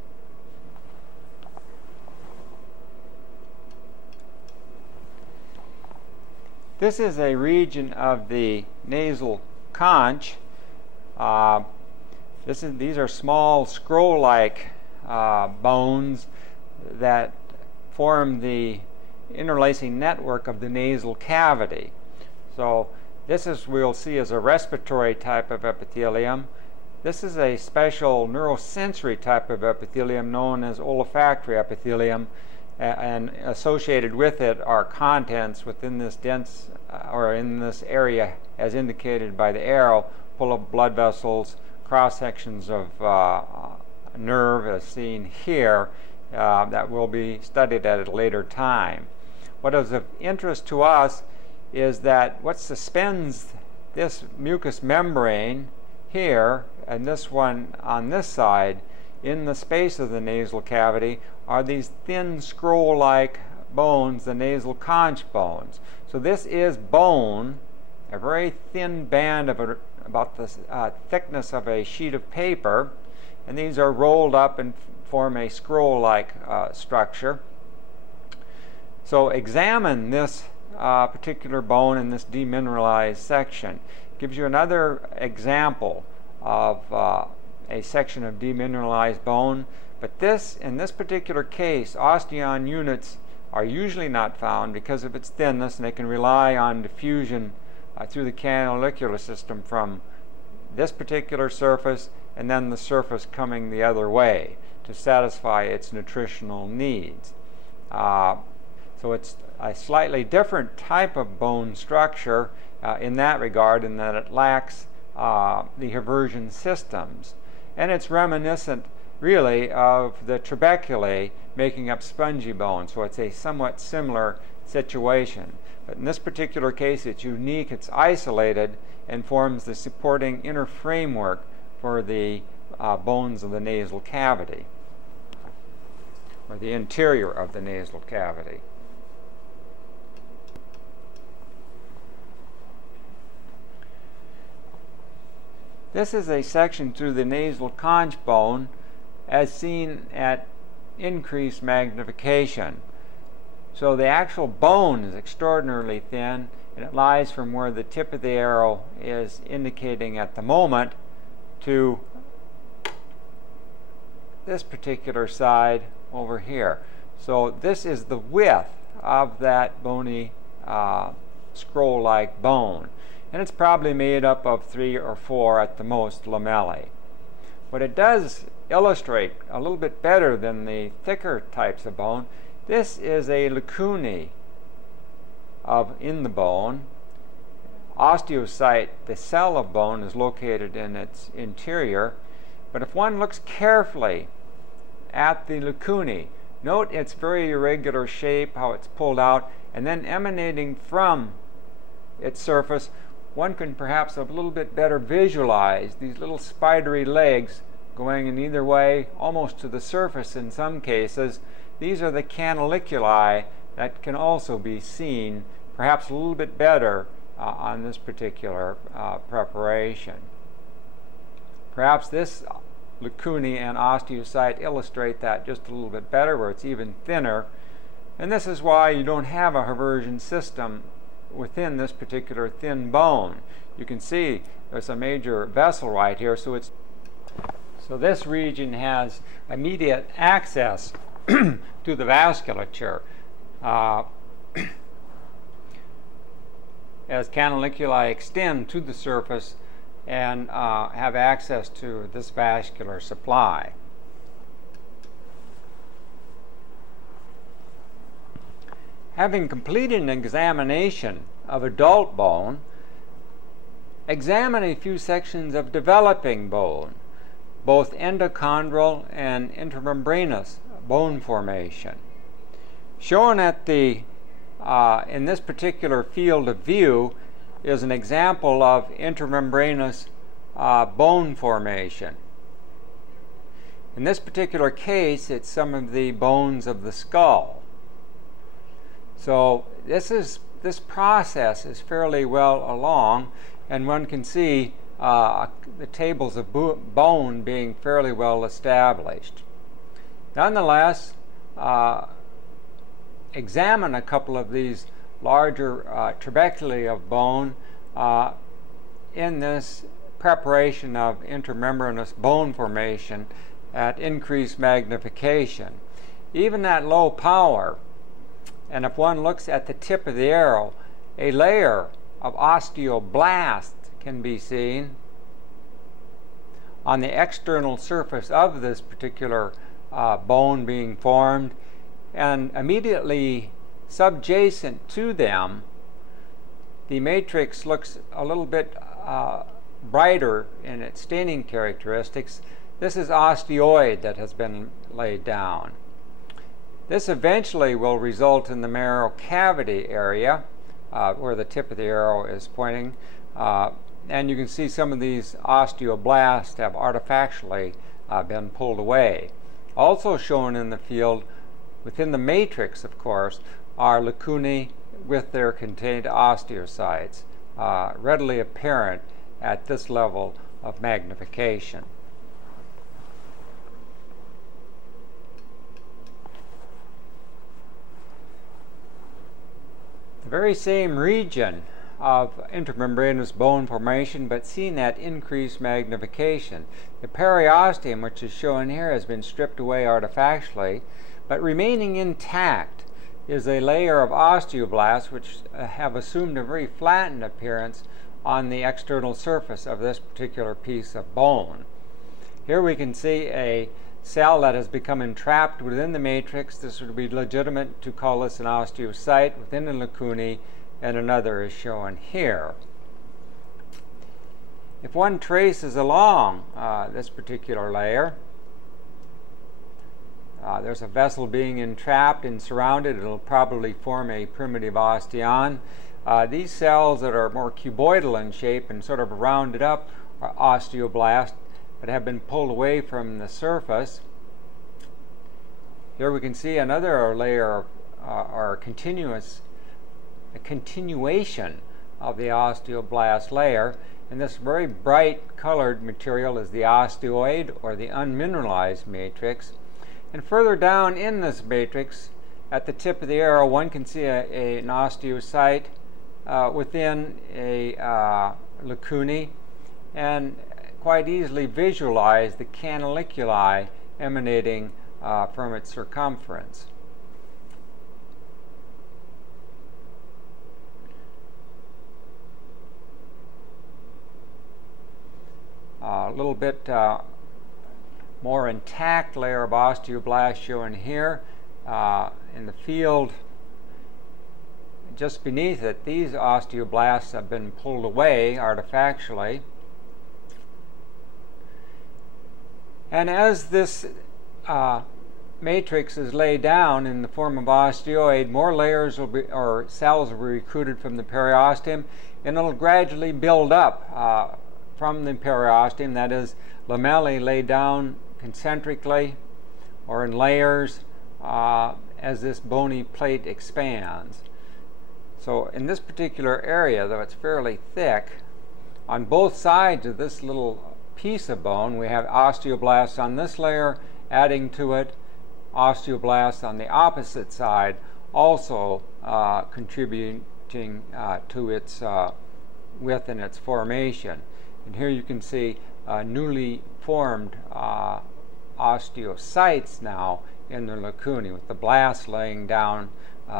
This is a region of the nasal conch. These are small scroll-like bones that form the interlacing network of the nasal cavity. So this is, we'll see, as a respiratory type of epithelium. This is a special neurosensory type of epithelium known as olfactory epithelium, and associated with it are contents within this dense or in this area, as indicated by the arrow, full of blood vessels, cross sections of nerve as seen here that will be studied at a later time. What is of interest to us is that what suspends this mucous membrane here and this one on this side in the space of the nasal cavity are these thin scroll-like bones, the nasal conch bones. So this is bone, a very thin band of about the thickness of a sheet of paper, and these are rolled up and form a scroll-like structure. So examine this particular bone in this demineralized section. It gives you another example of a section of demineralized bone, but in this particular case, osteon units are usually not found because of its thinness, and they can rely on diffusion through the canalicular system from this particular surface and then the surface coming the other way to satisfy its nutritional needs. So it's a slightly different type of bone structure in that regard, in that it lacks the haversian systems. And it's reminiscent, really, of the trabeculae making up spongy bone. So it's a somewhat similar situation. But in this particular case, it's unique, it's isolated, and forms the supporting inner framework for the bones of the nasal cavity, or the interior of the nasal cavity. This is a section through the nasal conch bone as seen at increased magnification. So the actual bone is extraordinarily thin, and it lies from where the tip of the arrow is indicating at the moment to this particular side over here. So this is the width of that bony scroll-like bone. And it's probably made up of 3 or 4 at the most lamellae. What it does illustrate a little bit better than the thicker types of bone, this is a lacunae in the bone. Osteocyte, the cell of bone, is located in its interior. But if one looks carefully at the lacunae, note its very irregular shape, how it's pulled out, and then emanating from its surface, one can perhaps a little bit better visualize these little spidery legs going in either way, almost to the surface in some cases. These are the canaliculi that can also be seen perhaps a little bit better on this particular preparation. Perhaps this lacunae and osteocyte illustrate that just a little bit better, where it's even thinner. And this is why you don't have a haversian system within this particular thin bone. You can see there's a major vessel right here, so this region has immediate access to the vasculature as canaliculi extend to the surface and have access to this vascular supply. Having completed an examination of adult bone, examine a few sections of developing bone, both endochondral and intramembranous bone formation. Shown at in this particular field of view is an example of intramembranous bone formation. In this particular case, it's some of the bones of the skull. So this process is fairly well along, and one can see the tables of bone being fairly well established. Nonetheless, examine a couple of these larger trabeculae of bone in this preparation of intramembranous bone formation at increased magnification. Even at low power, and if one looks at the tip of the arrow, a layer of osteoblasts can be seen on the external surface of this particular bone being formed, and immediately subjacent to them, the matrix looks a little bit brighter in its staining characteristics, this is osteoid that has been laid down. This eventually will result in the marrow cavity area where the tip of the arrow is pointing, and you can see some of these osteoblasts have artifactually been pulled away. Also shown in the field within the matrix, of course, are lacunae with their contained osteocytes, readily apparent at this level of magnification. The very same region of intramembranous bone formation, but seen at increased magnification. The periosteum, which is shown here, has been stripped away artifactually, but remaining intact is a layer of osteoblasts which have assumed a very flattened appearance on the external surface of this particular piece of bone. Here we can see a cell that has become entrapped within the matrix. This would be legitimate to call this an osteocyte within the lacunae, and another is shown here. If one traces along this particular layer, there's a vessel being entrapped and surrounded. It'll probably form a primitive osteon. These cells that are more cuboidal in shape and sort of rounded up are osteoblasts, but have been pulled away from the surface. Here we can see another layer or a continuation of the osteoblast layer, and this very bright colored material is the osteoid or the unmineralized matrix. And further down in this matrix, at the tip of the arrow, one can see an osteocyte within a lacunae, and quite easily visualize the canaliculi emanating from its circumference. A little bit more intact layer of osteoblast shown here. In the field just beneath it, these osteoblasts have been pulled away artifactually. And as this matrix is laid down in the form of osteoid, more layers will be, or cells will be recruited from the periosteum, and it'll gradually build up from the periosteum, that is, lamellae laid down concentrically or in layers as this bony plate expands. So in this particular area, though it's fairly thick, on both sides of this little piece of bone, we have osteoblasts on this layer adding to it, osteoblasts on the opposite side also contributing to its width and its formation. And here you can see newly formed osteocytes now in the lacunae, with the blasts laying down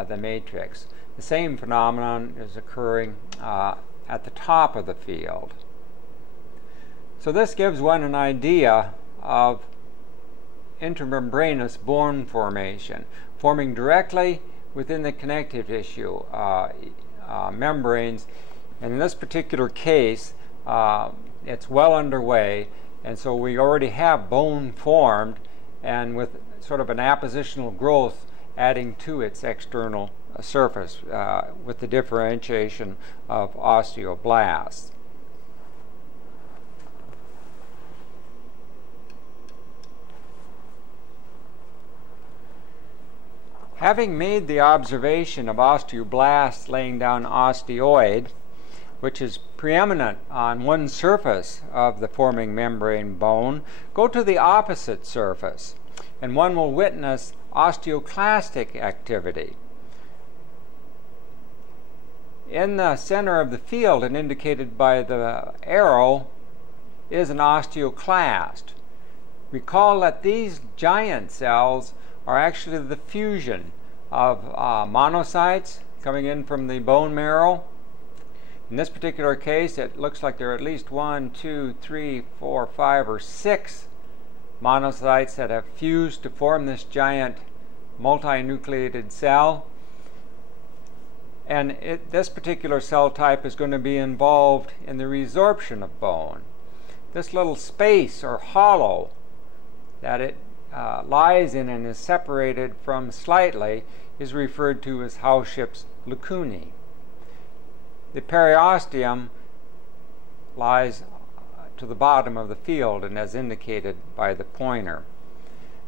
the matrix. The same phenomenon is occurring at the top of the field. So this gives one an idea of intramembranous bone formation, forming directly within the connective tissue membranes. And in this particular case, it's well underway, and so we already have bone formed, and with sort of an appositional growth adding to its external surface with the differentiation of osteoblasts. Having made the observation of osteoblasts laying down osteoid, which is preeminent on one surface of the forming membrane bone, go to the opposite surface, and one will witness osteoclastic activity. In the center of the field, and indicated by the arrow, is an osteoclast. Recall that these giant cells are actually the fusion of monocytes coming in from the bone marrow. In this particular case, it looks like there are at least 1, 2, 3, 4, 5, or 6 monocytes that have fused to form this giant multinucleated cell. And this particular cell type is going to be involved in the resorption of bone. This little space or hollow that it lies in and is separated from slightly is referred to as Hauschup's lacunae. The periosteum lies to the bottom of the field and as indicated by the pointer.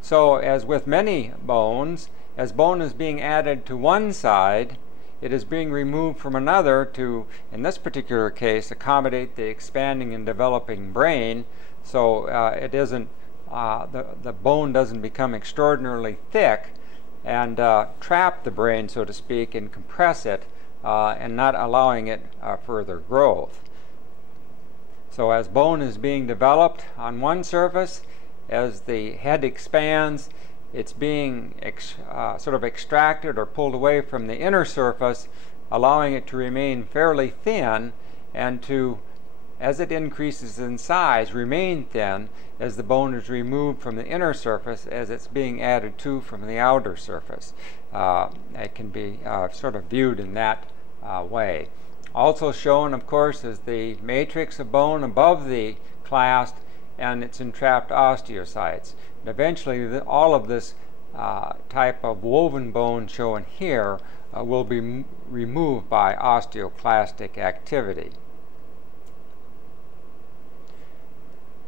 So as with many bones, as bone is being added to one side, it is being removed from another to, in this particular case, accommodate the expanding and developing brain, so it isn't, the bone doesn't become extraordinarily thick and trap the brain, so to speak, and compress it and not allowing it further growth. So as bone is being developed on one surface, as the head expands, it's being sort of extracted or pulled away from the inner surface, allowing it to remain fairly thin and to, as it increases in size, remain thin as the bone is removed from the inner surface as it's being added to from the outer surface. It can be sort of viewed in that way. Also shown, of course, is the matrix of bone above the clast and its entrapped osteocytes. And eventually, all of this type of woven bone shown here will be removed by osteoclastic activity.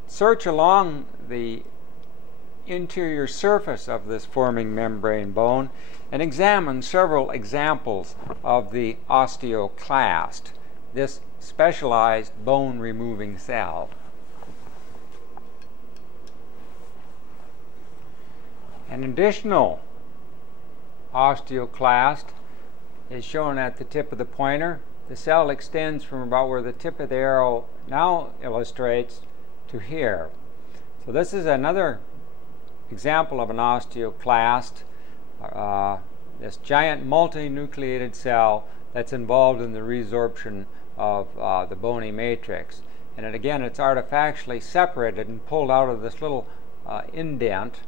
Search along the interior surface of this forming membrane bone and examine several examples of the osteoclast, this specialized bone-removing cell. An additional osteoclast is shown at the tip of the pointer. The cell extends from about where the tip of the arrow now illustrates to here. So this is another example of an osteoclast, this giant multinucleated cell that's involved in the resorption of the bony matrix. And again, it's artifactually separated and pulled out of this little indent,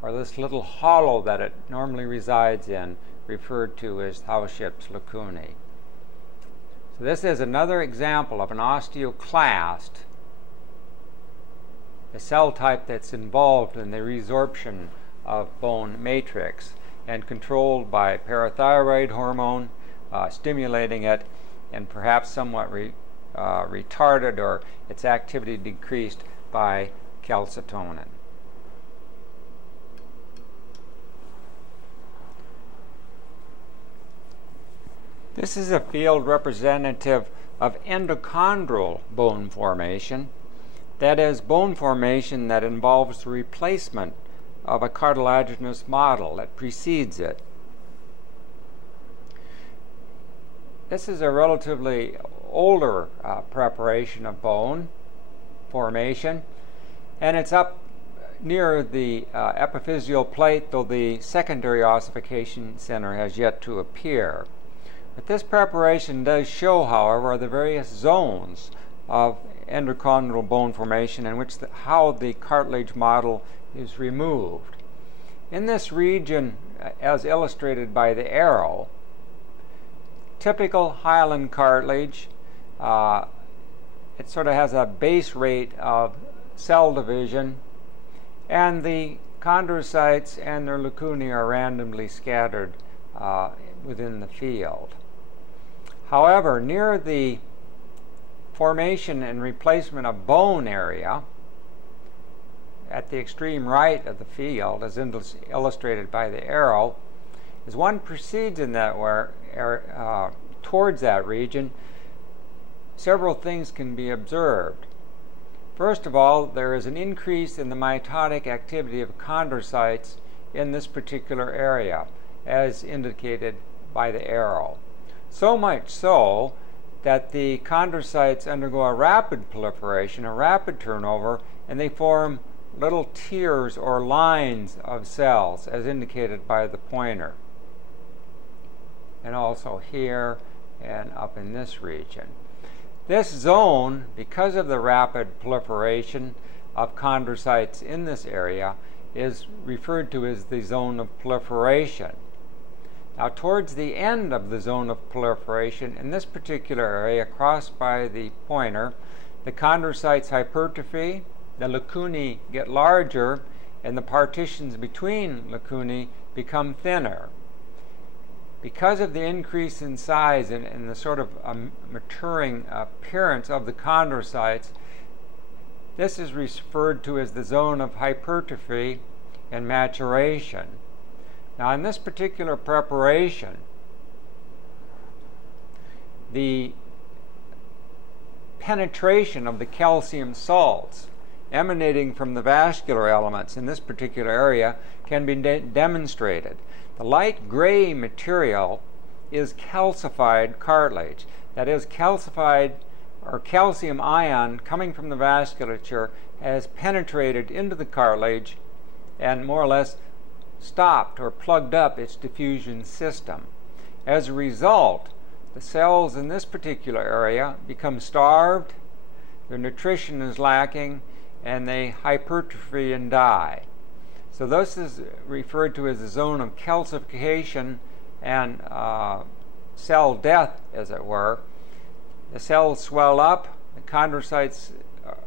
or this little hollow that it normally resides in, referred to as Hauschup's lacunae. So this is another example of an osteoclast, a cell type that's involved in the resorption of bone matrix and controlled by parathyroid hormone, stimulating it, and perhaps somewhat retarded or its activity decreased by calcitonin. This is a field representative of endochondral bone formation. That is, bone formation that involves the replacement of a cartilaginous model that precedes it. This is a relatively older preparation of bone formation, and it's up near the epiphyseal plate, though the secondary ossification center has yet to appear. But this preparation does show, however, the various zones of endochondral bone formation in which how the cartilage model is removed. In this region, as illustrated by the arrow, typical hyaline cartilage, it sort of has a base rate of cell division, and the chondrocytes and their lacunae are randomly scattered within the field. However, near the formation and replacement of bone area, at the extreme right of the field, as illustrated by the arrow, as one proceeds in that towards that region, several things can be observed. First of all, there is an increase in the mitotic activity of chondrocytes in this particular area, as indicated by the arrow. So much so that the chondrocytes undergo a rapid proliferation, a rapid turnover, and they form little tiers or lines of cells, as indicated by the pointer. And also here and up in this region. This zone, because of the rapid proliferation of chondrocytes in this area, is referred to as the zone of proliferation. Now, towards the end of the zone of proliferation, in this particular area crossed by the pointer, the chondrocytes hypertrophy, the lacunae get larger, and the partitions between lacunae become thinner. Because of the increase in size and the sort of maturing appearance of the chondrocytes, this is referred to as the zone of hypertrophy and maturation. Now, in this particular preparation, the penetration of the calcium salts emanating from the vascular elements in this particular area can be demonstrated. The light gray material is calcified cartilage. That is, calcified or calcium ion coming from the vasculature has penetrated into the cartilage and more or less stopped or plugged up its diffusion system. As a result, the cells in this particular area become starved, their nutrition is lacking, and they hypertrophy and die. So this is referred to as the zone of calcification and cell death, as it were. The cells swell up, the chondrocytes,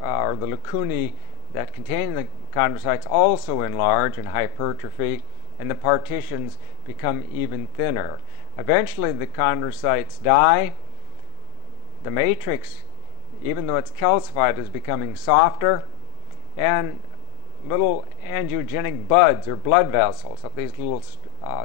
or the lacunae that contain the chondrocytes, also enlarge and hypertrophy, and the partitions become even thinner. Eventually, the chondrocytes die. The matrix, even though it's calcified, is becoming softer, and little angiogenic buds or blood vessels of these little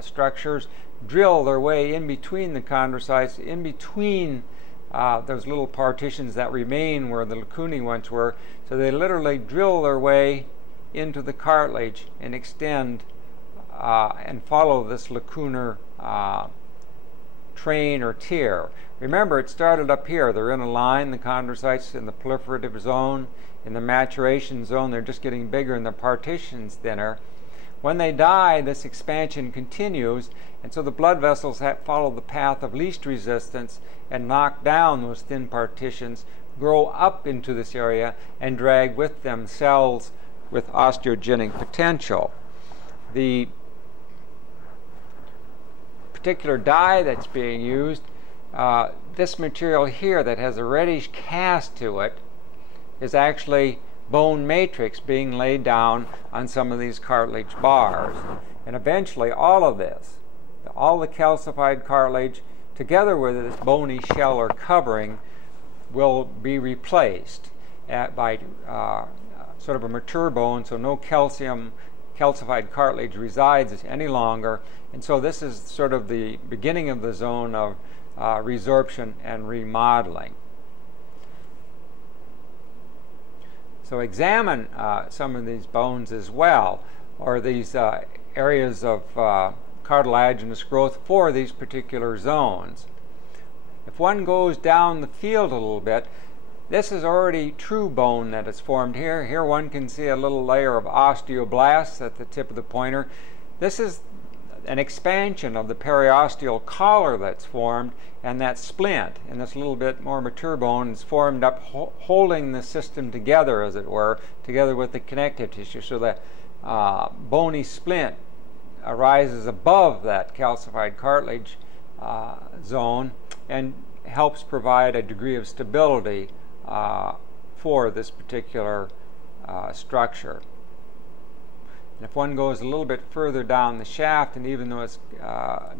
structures drill their way in between the chondrocytes, in between those little partitions that remain where the lacunae once were. So they literally drill their way into the cartilage and extend and follow this lacunar train or tier. Remember, it started up here. They're in a line, the chondrocytes in the proliferative zone. In the maturation zone, they're just getting bigger and the partitions thinner. When they die, this expansion continues, and so the blood vessels follow the path of least resistance and knock down those thin partitions, grow up into this area, and drag with them cells with osteogenic potential. The particular dye that's being used, this material here that has a reddish cast to it, is actually bone matrix being laid down on some of these cartilage bars. And eventually all of this, all the calcified cartilage together with this bony shell or covering, will be replaced by sort of a mature bone, so no calcified cartilage resides any longer. And so this is sort of the beginning of the zone of resorption and remodeling. So examine some of these bones as well, or these areas of cartilaginous growth for these particular zones. If one goes down the field a little bit, this is already true bone that is formed here. Here one can see a little layer of osteoblasts at the tip of the pointer. This is an expansion of the periosteal collar that's formed, and that splint in this little bit more mature bone is formed up, holding the system together, as it were, together with the connective tissue. So the bony splint arises above that calcified cartilage zone and helps provide a degree of stability for this particular structure. And if one goes a little bit further down the shaft, and even though it's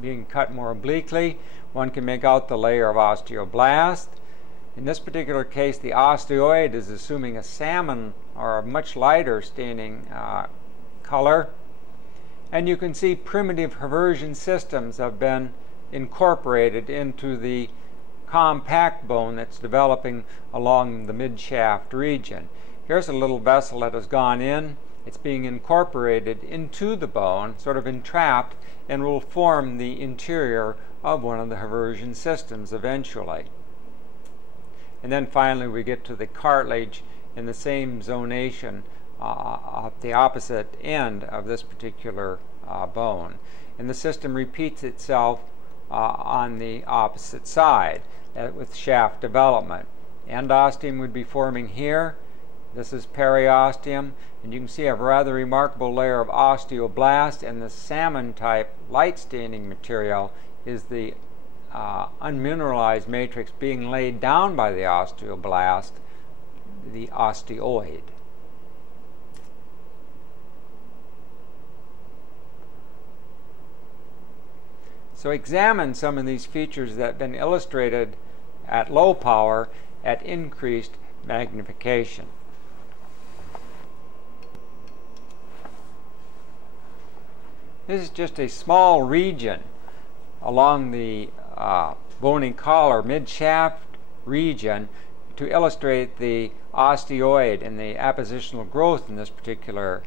being cut more obliquely, one can make out the layer of osteoblast. In this particular case, the osteoid is assuming a salmon or a much lighter staining color. And you can see primitive Haversian systems have been incorporated into the compact bone that's developing along the mid-shaft region. Here's a little vessel that has gone in. It's being incorporated into the bone, sort of entrapped, and will form the interior of one of the Haversian systems eventually. And then finally we get to the cartilage in the same zonation at the opposite end of this particular bone. And the system repeats itself on the opposite side with shaft development. Endosteum would be forming here. This is periosteum, and you can see a rather remarkable layer of osteoblast, and the salmon-type light-staining material is the unmineralized matrix being laid down by the osteoblast, the osteoid. So examine some of these features that have been illustrated at low power at increased magnification. This is just a small region along the bony collar mid-shaft region to illustrate the osteoid and the appositional growth in this particular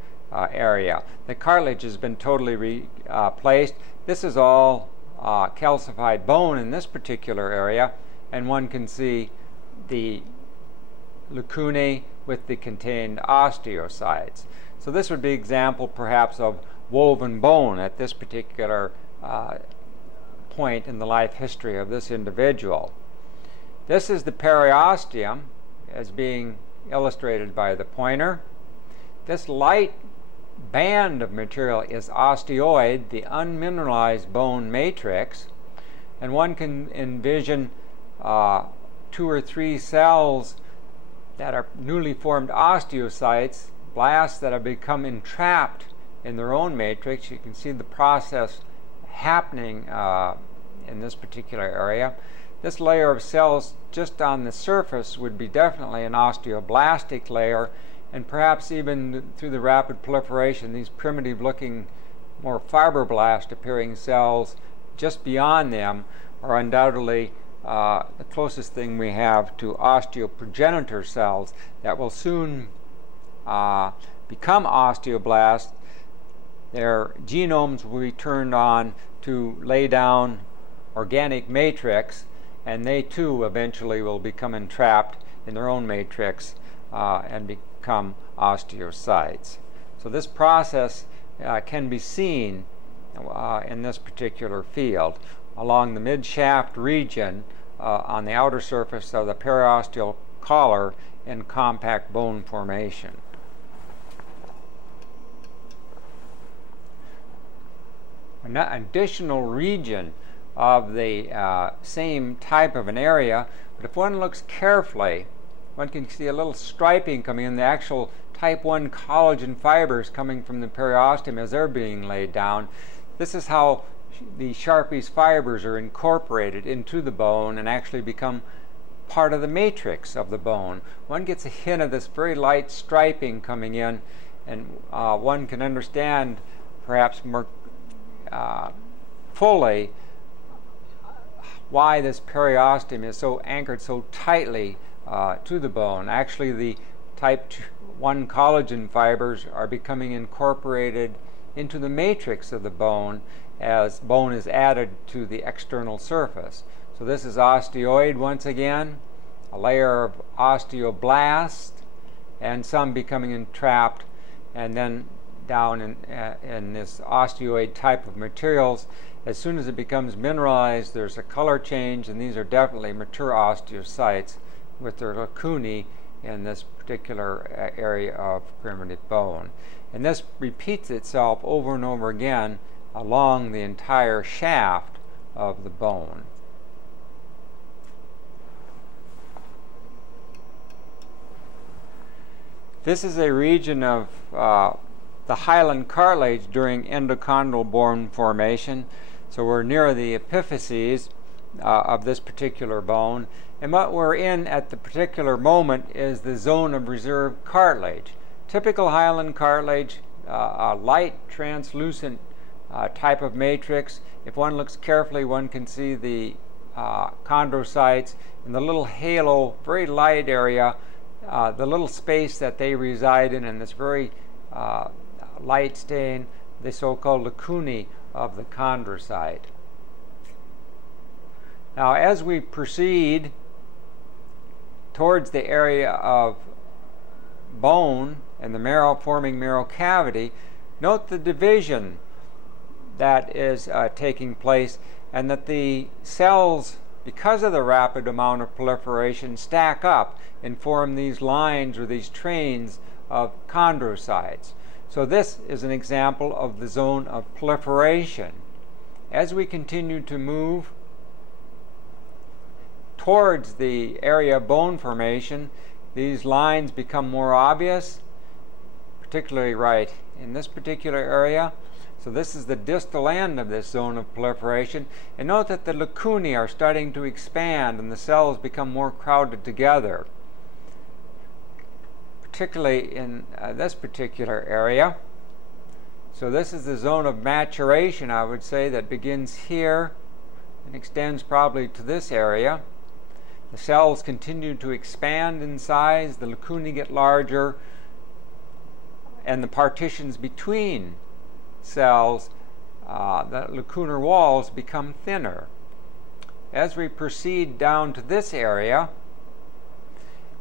area. The cartilage has been totally replaced. This is all calcified bone in this particular area, and one can see the lacunae with the contained osteocytes. So this would be an example perhaps of woven bone at this particular point in the life history of this individual. This is the periosteum as being illustrated by the pointer. This light band of material is osteoid, the unmineralized bone matrix, and one can envision 2 or 3 cells that are newly formed osteocytes, blasts that have become entrapped in their own matrix. You can see the process happening in this particular area. This layer of cells just on the surface would be definitely an osteoblastic layer, and perhaps even through the rapid proliferation, these primitive looking, more fibroblast appearing cells just beyond them are undoubtedly the closest thing we have to osteoprogenitor cells that will soon become osteoblasts. Their genomes will be turned on to lay down organic matrix, and they too eventually will become entrapped in their own matrix and become osteocytes. So this process can be seen in this particular field along the mid-shaft region on the outer surface of the periosteal collar in compact bone formation. An additional region of the same type of an area, but if one looks carefully, one can see a little striping coming in, the actual type 1 collagen fibers coming from the periosteum as they're being laid down. This is how the Sharpie's fibers are incorporated into the bone and actually become part of the matrix of the bone. One gets a hint of this very light striping coming in, and one can understand perhaps more fully why this periosteum is so anchored so tightly to the bone. Actually, the type 1 collagen fibers are becoming incorporated into the matrix of the bone as bone is added to the external surface. So this is osteoid once again, a layer of osteoblast, and some becoming entrapped, and then down in this osteoid type of materials. As soon as it becomes mineralized, there's a color change, and these are definitely mature osteocytes with their lacunae in this particular area of primitive bone. And this repeats itself over and over again along the entire shaft of the bone. This is a region of the hyaline cartilage during endochondral bone formation. So we're near the epiphyses of this particular bone, and what we're in at the particular moment is the zone of reserve cartilage. Typical hyaline cartilage, a light translucent type of matrix. If one looks carefully, one can see the chondrocytes in the little halo, very light area, the little space that they reside in this very light stain, the so-called lacunae of the chondrocyte. Now, as we proceed towards the area of bone and the marrow forming marrow cavity, note the division that is taking place, and that the cells because of the rapid amount of proliferation, stack up and form these lines or these trains of chondrocytes. So this is an example of the zone of proliferation. As we continue to move towards the area of bone formation, these lines become more obvious, particularly right in this particular area. So this is the distal end of this zone of proliferation. And note that the lacunae are starting to expand and the cells become more crowded together, particularly in this particular area. So this is the zone of maturation, I would say, that begins here and extends probably to this area. The cells continue to expand in size, the lacunae get larger, and the partitions between cells, the lacunar walls, become thinner. As we proceed down to this area,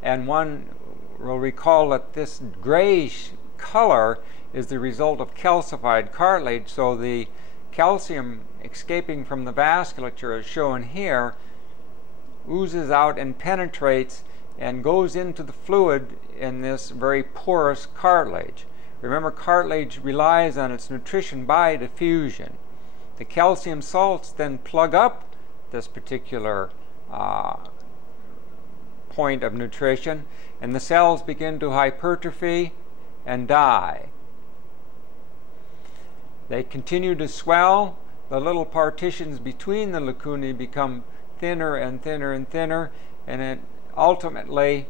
and one will recall that this grayish color is the result of calcified cartilage, so the calcium escaping from the vasculature, as shown here, oozes out and penetrates and goes into the fluid in this very porous cartilage. Remember, cartilage relies on its nutrition by diffusion. The calcium salts then plug up this particular point of nutrition, and the cells begin to hypertrophy and die. They continue to swell. The little partitions between the lacunae become thinner and thinner and thinner, and it ultimately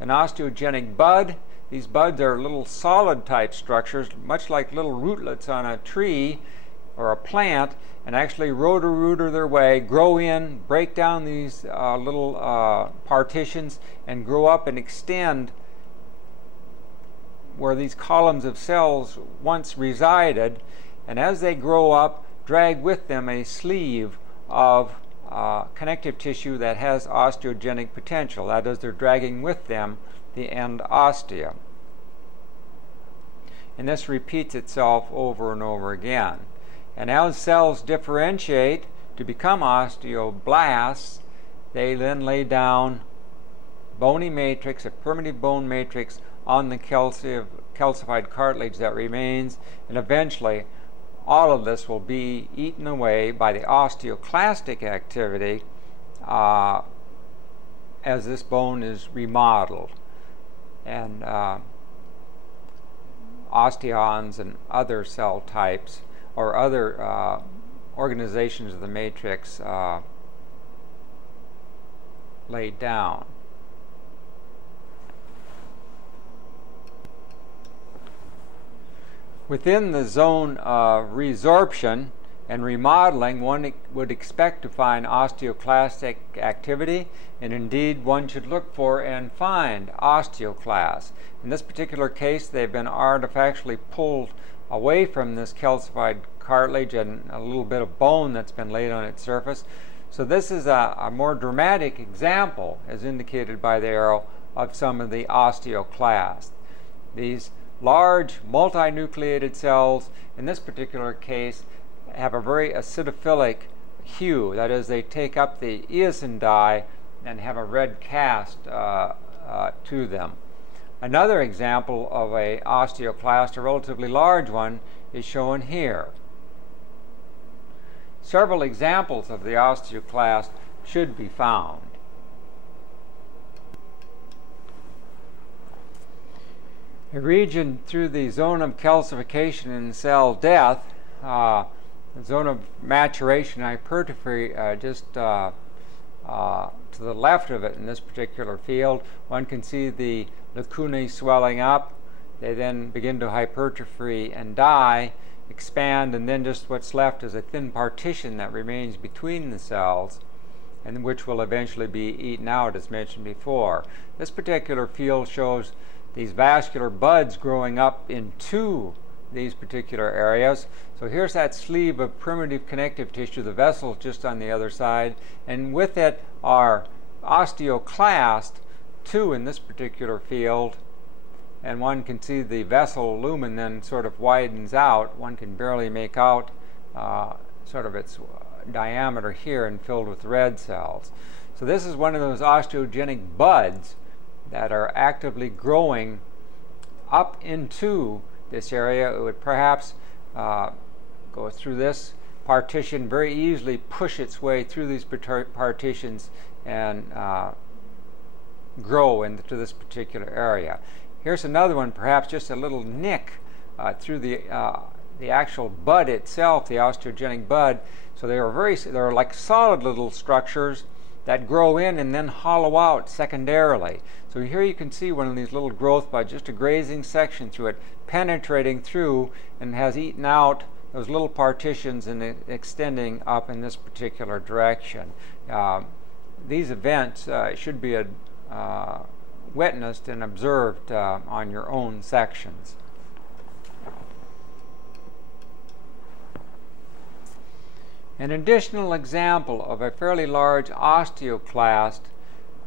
an osteogenic bud. These buds are little solid type structures, much like little rootlets on a tree or a plant, and actually rotor their way, grow in, break down these little partitions, and grow up and extend where these columns of cells once resided, and as they grow up, drag with them a sleeve of connective tissue that has osteogenic potential. That is, they're dragging with them the end ostia. And this repeats itself over and over again. And as cells differentiate to become osteoblasts, they then lay down bony matrix, a primitive bone matrix, on the calcified cartilage that remains, and eventually all of this will be eaten away by the osteoclastic activity as this bone is remodeled. And osteons and other cell types or other organizations of the matrix laid down. Within the zone of resorption and remodeling, one would expect to find osteoclastic activity, and indeed one should look for and find osteoclasts. In this particular case, they've been artifactually pulled away from this calcified cartilage and a little bit of bone that's been laid on its surface. So this is a more dramatic example, as indicated by the arrow, of some of the osteoclasts. These large multinucleated cells, in this particular case, have a very acidophilic hue. That is, they take up the eosin dye and have a red cast to them. Another example of an osteoclast, a relatively large one, is shown here. Several examples of the osteoclast should be found. A region through the zone of calcification and cell death, the zone of maturation hypertrophy, just to the left of it in this particular field, one can see the lacunae swelling up. They then begin to hypertrophy and die, expand, and then just what's left is a thin partition that remains between the cells, and which will eventually be eaten out, as mentioned before. This particular field shows these vascular buds growing up into these particular areas. So here's that sleeve of primitive connective tissue, the vessel just on the other side, and with it are osteoclast, two in this particular field, and one can see the vessel lumen then sort of widens out. One can barely make out sort of its diameter here and filled with red cells. So this is one of those osteogenic buds that are actively growing up into this area. It would perhaps go through this partition, very easily push its way through these partitions and grow into this particular area. Here's another one, perhaps just a little nick through the actual bud itself, the osteogenic bud. So they're like solid little structures that grow in and then hollow out secondarily. So here you can see one of these little growth buds, just a grazing section through it, penetrating through, and has eaten out those little partitions and extending up in this particular direction. These events should be witnessed and observed on your own sections. An additional example of a fairly large osteoclast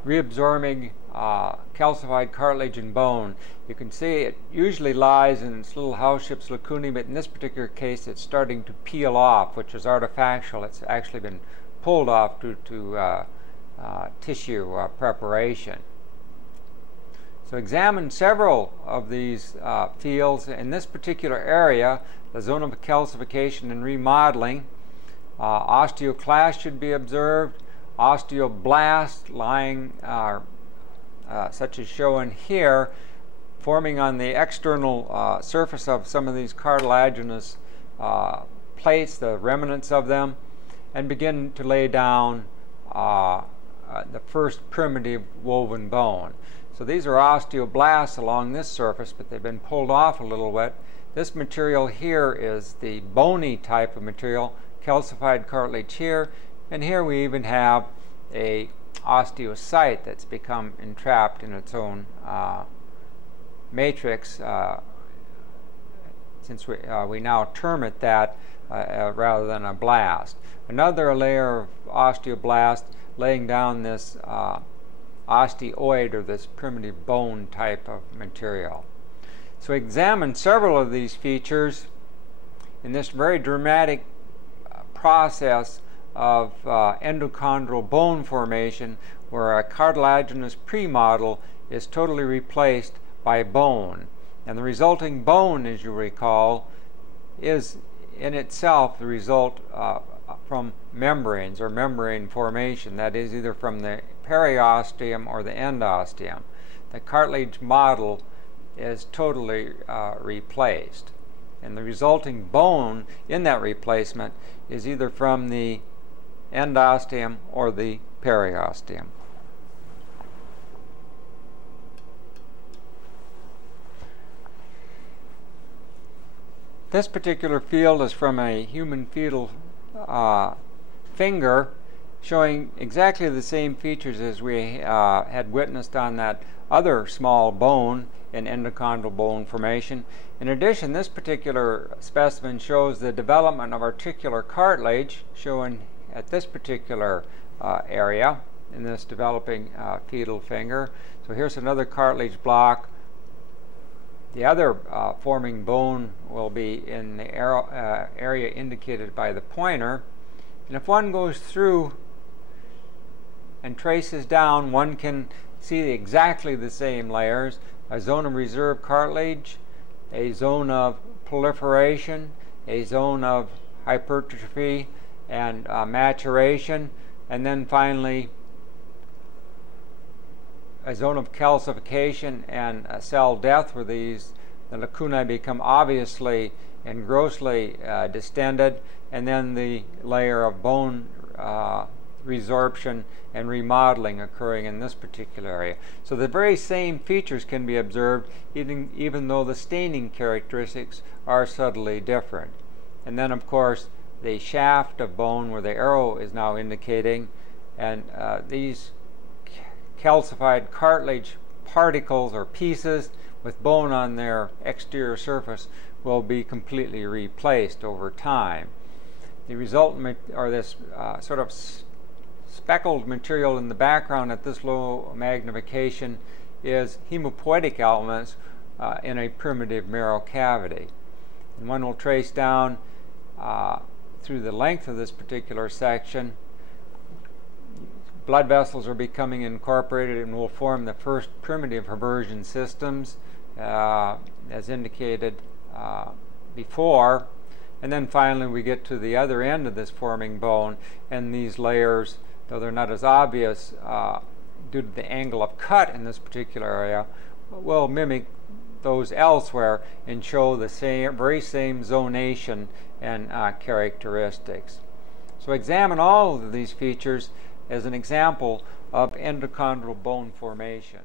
reabsorbing calcified cartilage and bone. You can see it usually lies in its little house-shaped lacunae, but in this particular case it's starting to peel off, which is artifactual. It's actually been pulled off due to tissue preparation. So examine several of these fields. In this particular area, the zone of calcification and remodeling, osteoclast should be observed, osteoblast lying, such as shown here, forming on the external surface of some of these cartilaginous plates, the remnants of them, and begin to lay down the first primitive woven bone. So these are osteoblasts along this surface, but they've been pulled off a little bit. This material here is the bony type of material, calcified cartilage here, and here we even have a osteocyte that's become entrapped in its own matrix, since we now term it that rather than a blast. Another layer of osteoblast laying down this osteoid, or this primitive bone type of material. So examine several of these features in this very dramatic process of endochondral bone formation, where a cartilaginous premodel is totally replaced by bone. And the resulting bone, as you recall, is in itself the result from membranes or membrane formation, that is either from the periosteum or the endosteum. The cartilage model is totally replaced, and the resulting bone in that replacement is either from the endosteum or the periosteum. This particular field is from a human fetal finger, showing exactly the same features as we had witnessed on that other small bone in endochondral bone formation. In addition, this particular specimen shows the development of articular cartilage, shown at this particular area in this developing fetal finger. So here's another cartilage block. The other forming bone will be in the area indicated by the pointer. And if one goes through and traces down, one can see exactly the same layers: a zone of reserve cartilage, a zone of proliferation, a zone of hypertrophy and maturation, and then finally a zone of calcification and cell death, where the lacunae become obviously and grossly distended, and then the layer of bone resorption and remodeling occurring in this particular area. So the very same features can be observed even though the staining characteristics are subtly different. And then, of course, the shaft of bone where the arrow is now indicating, and these calcified cartilage particles or pieces with bone on their exterior surface will be completely replaced over time. The resultant, or this sort of speckled material in the background at this low magnification, is hemopoietic elements in a primitive marrow cavity. And one will trace down through the length of this particular section, blood vessels are becoming incorporated and will form the first primitive reversion systems, as indicated before. And then finally we get to the other end of this forming bone, and these layers, though they're not as obvious due to the angle of cut in this particular area, will mimic those elsewhere and show the very same zonation and characteristics. So examine all of these features as an example of endochondral bone formation.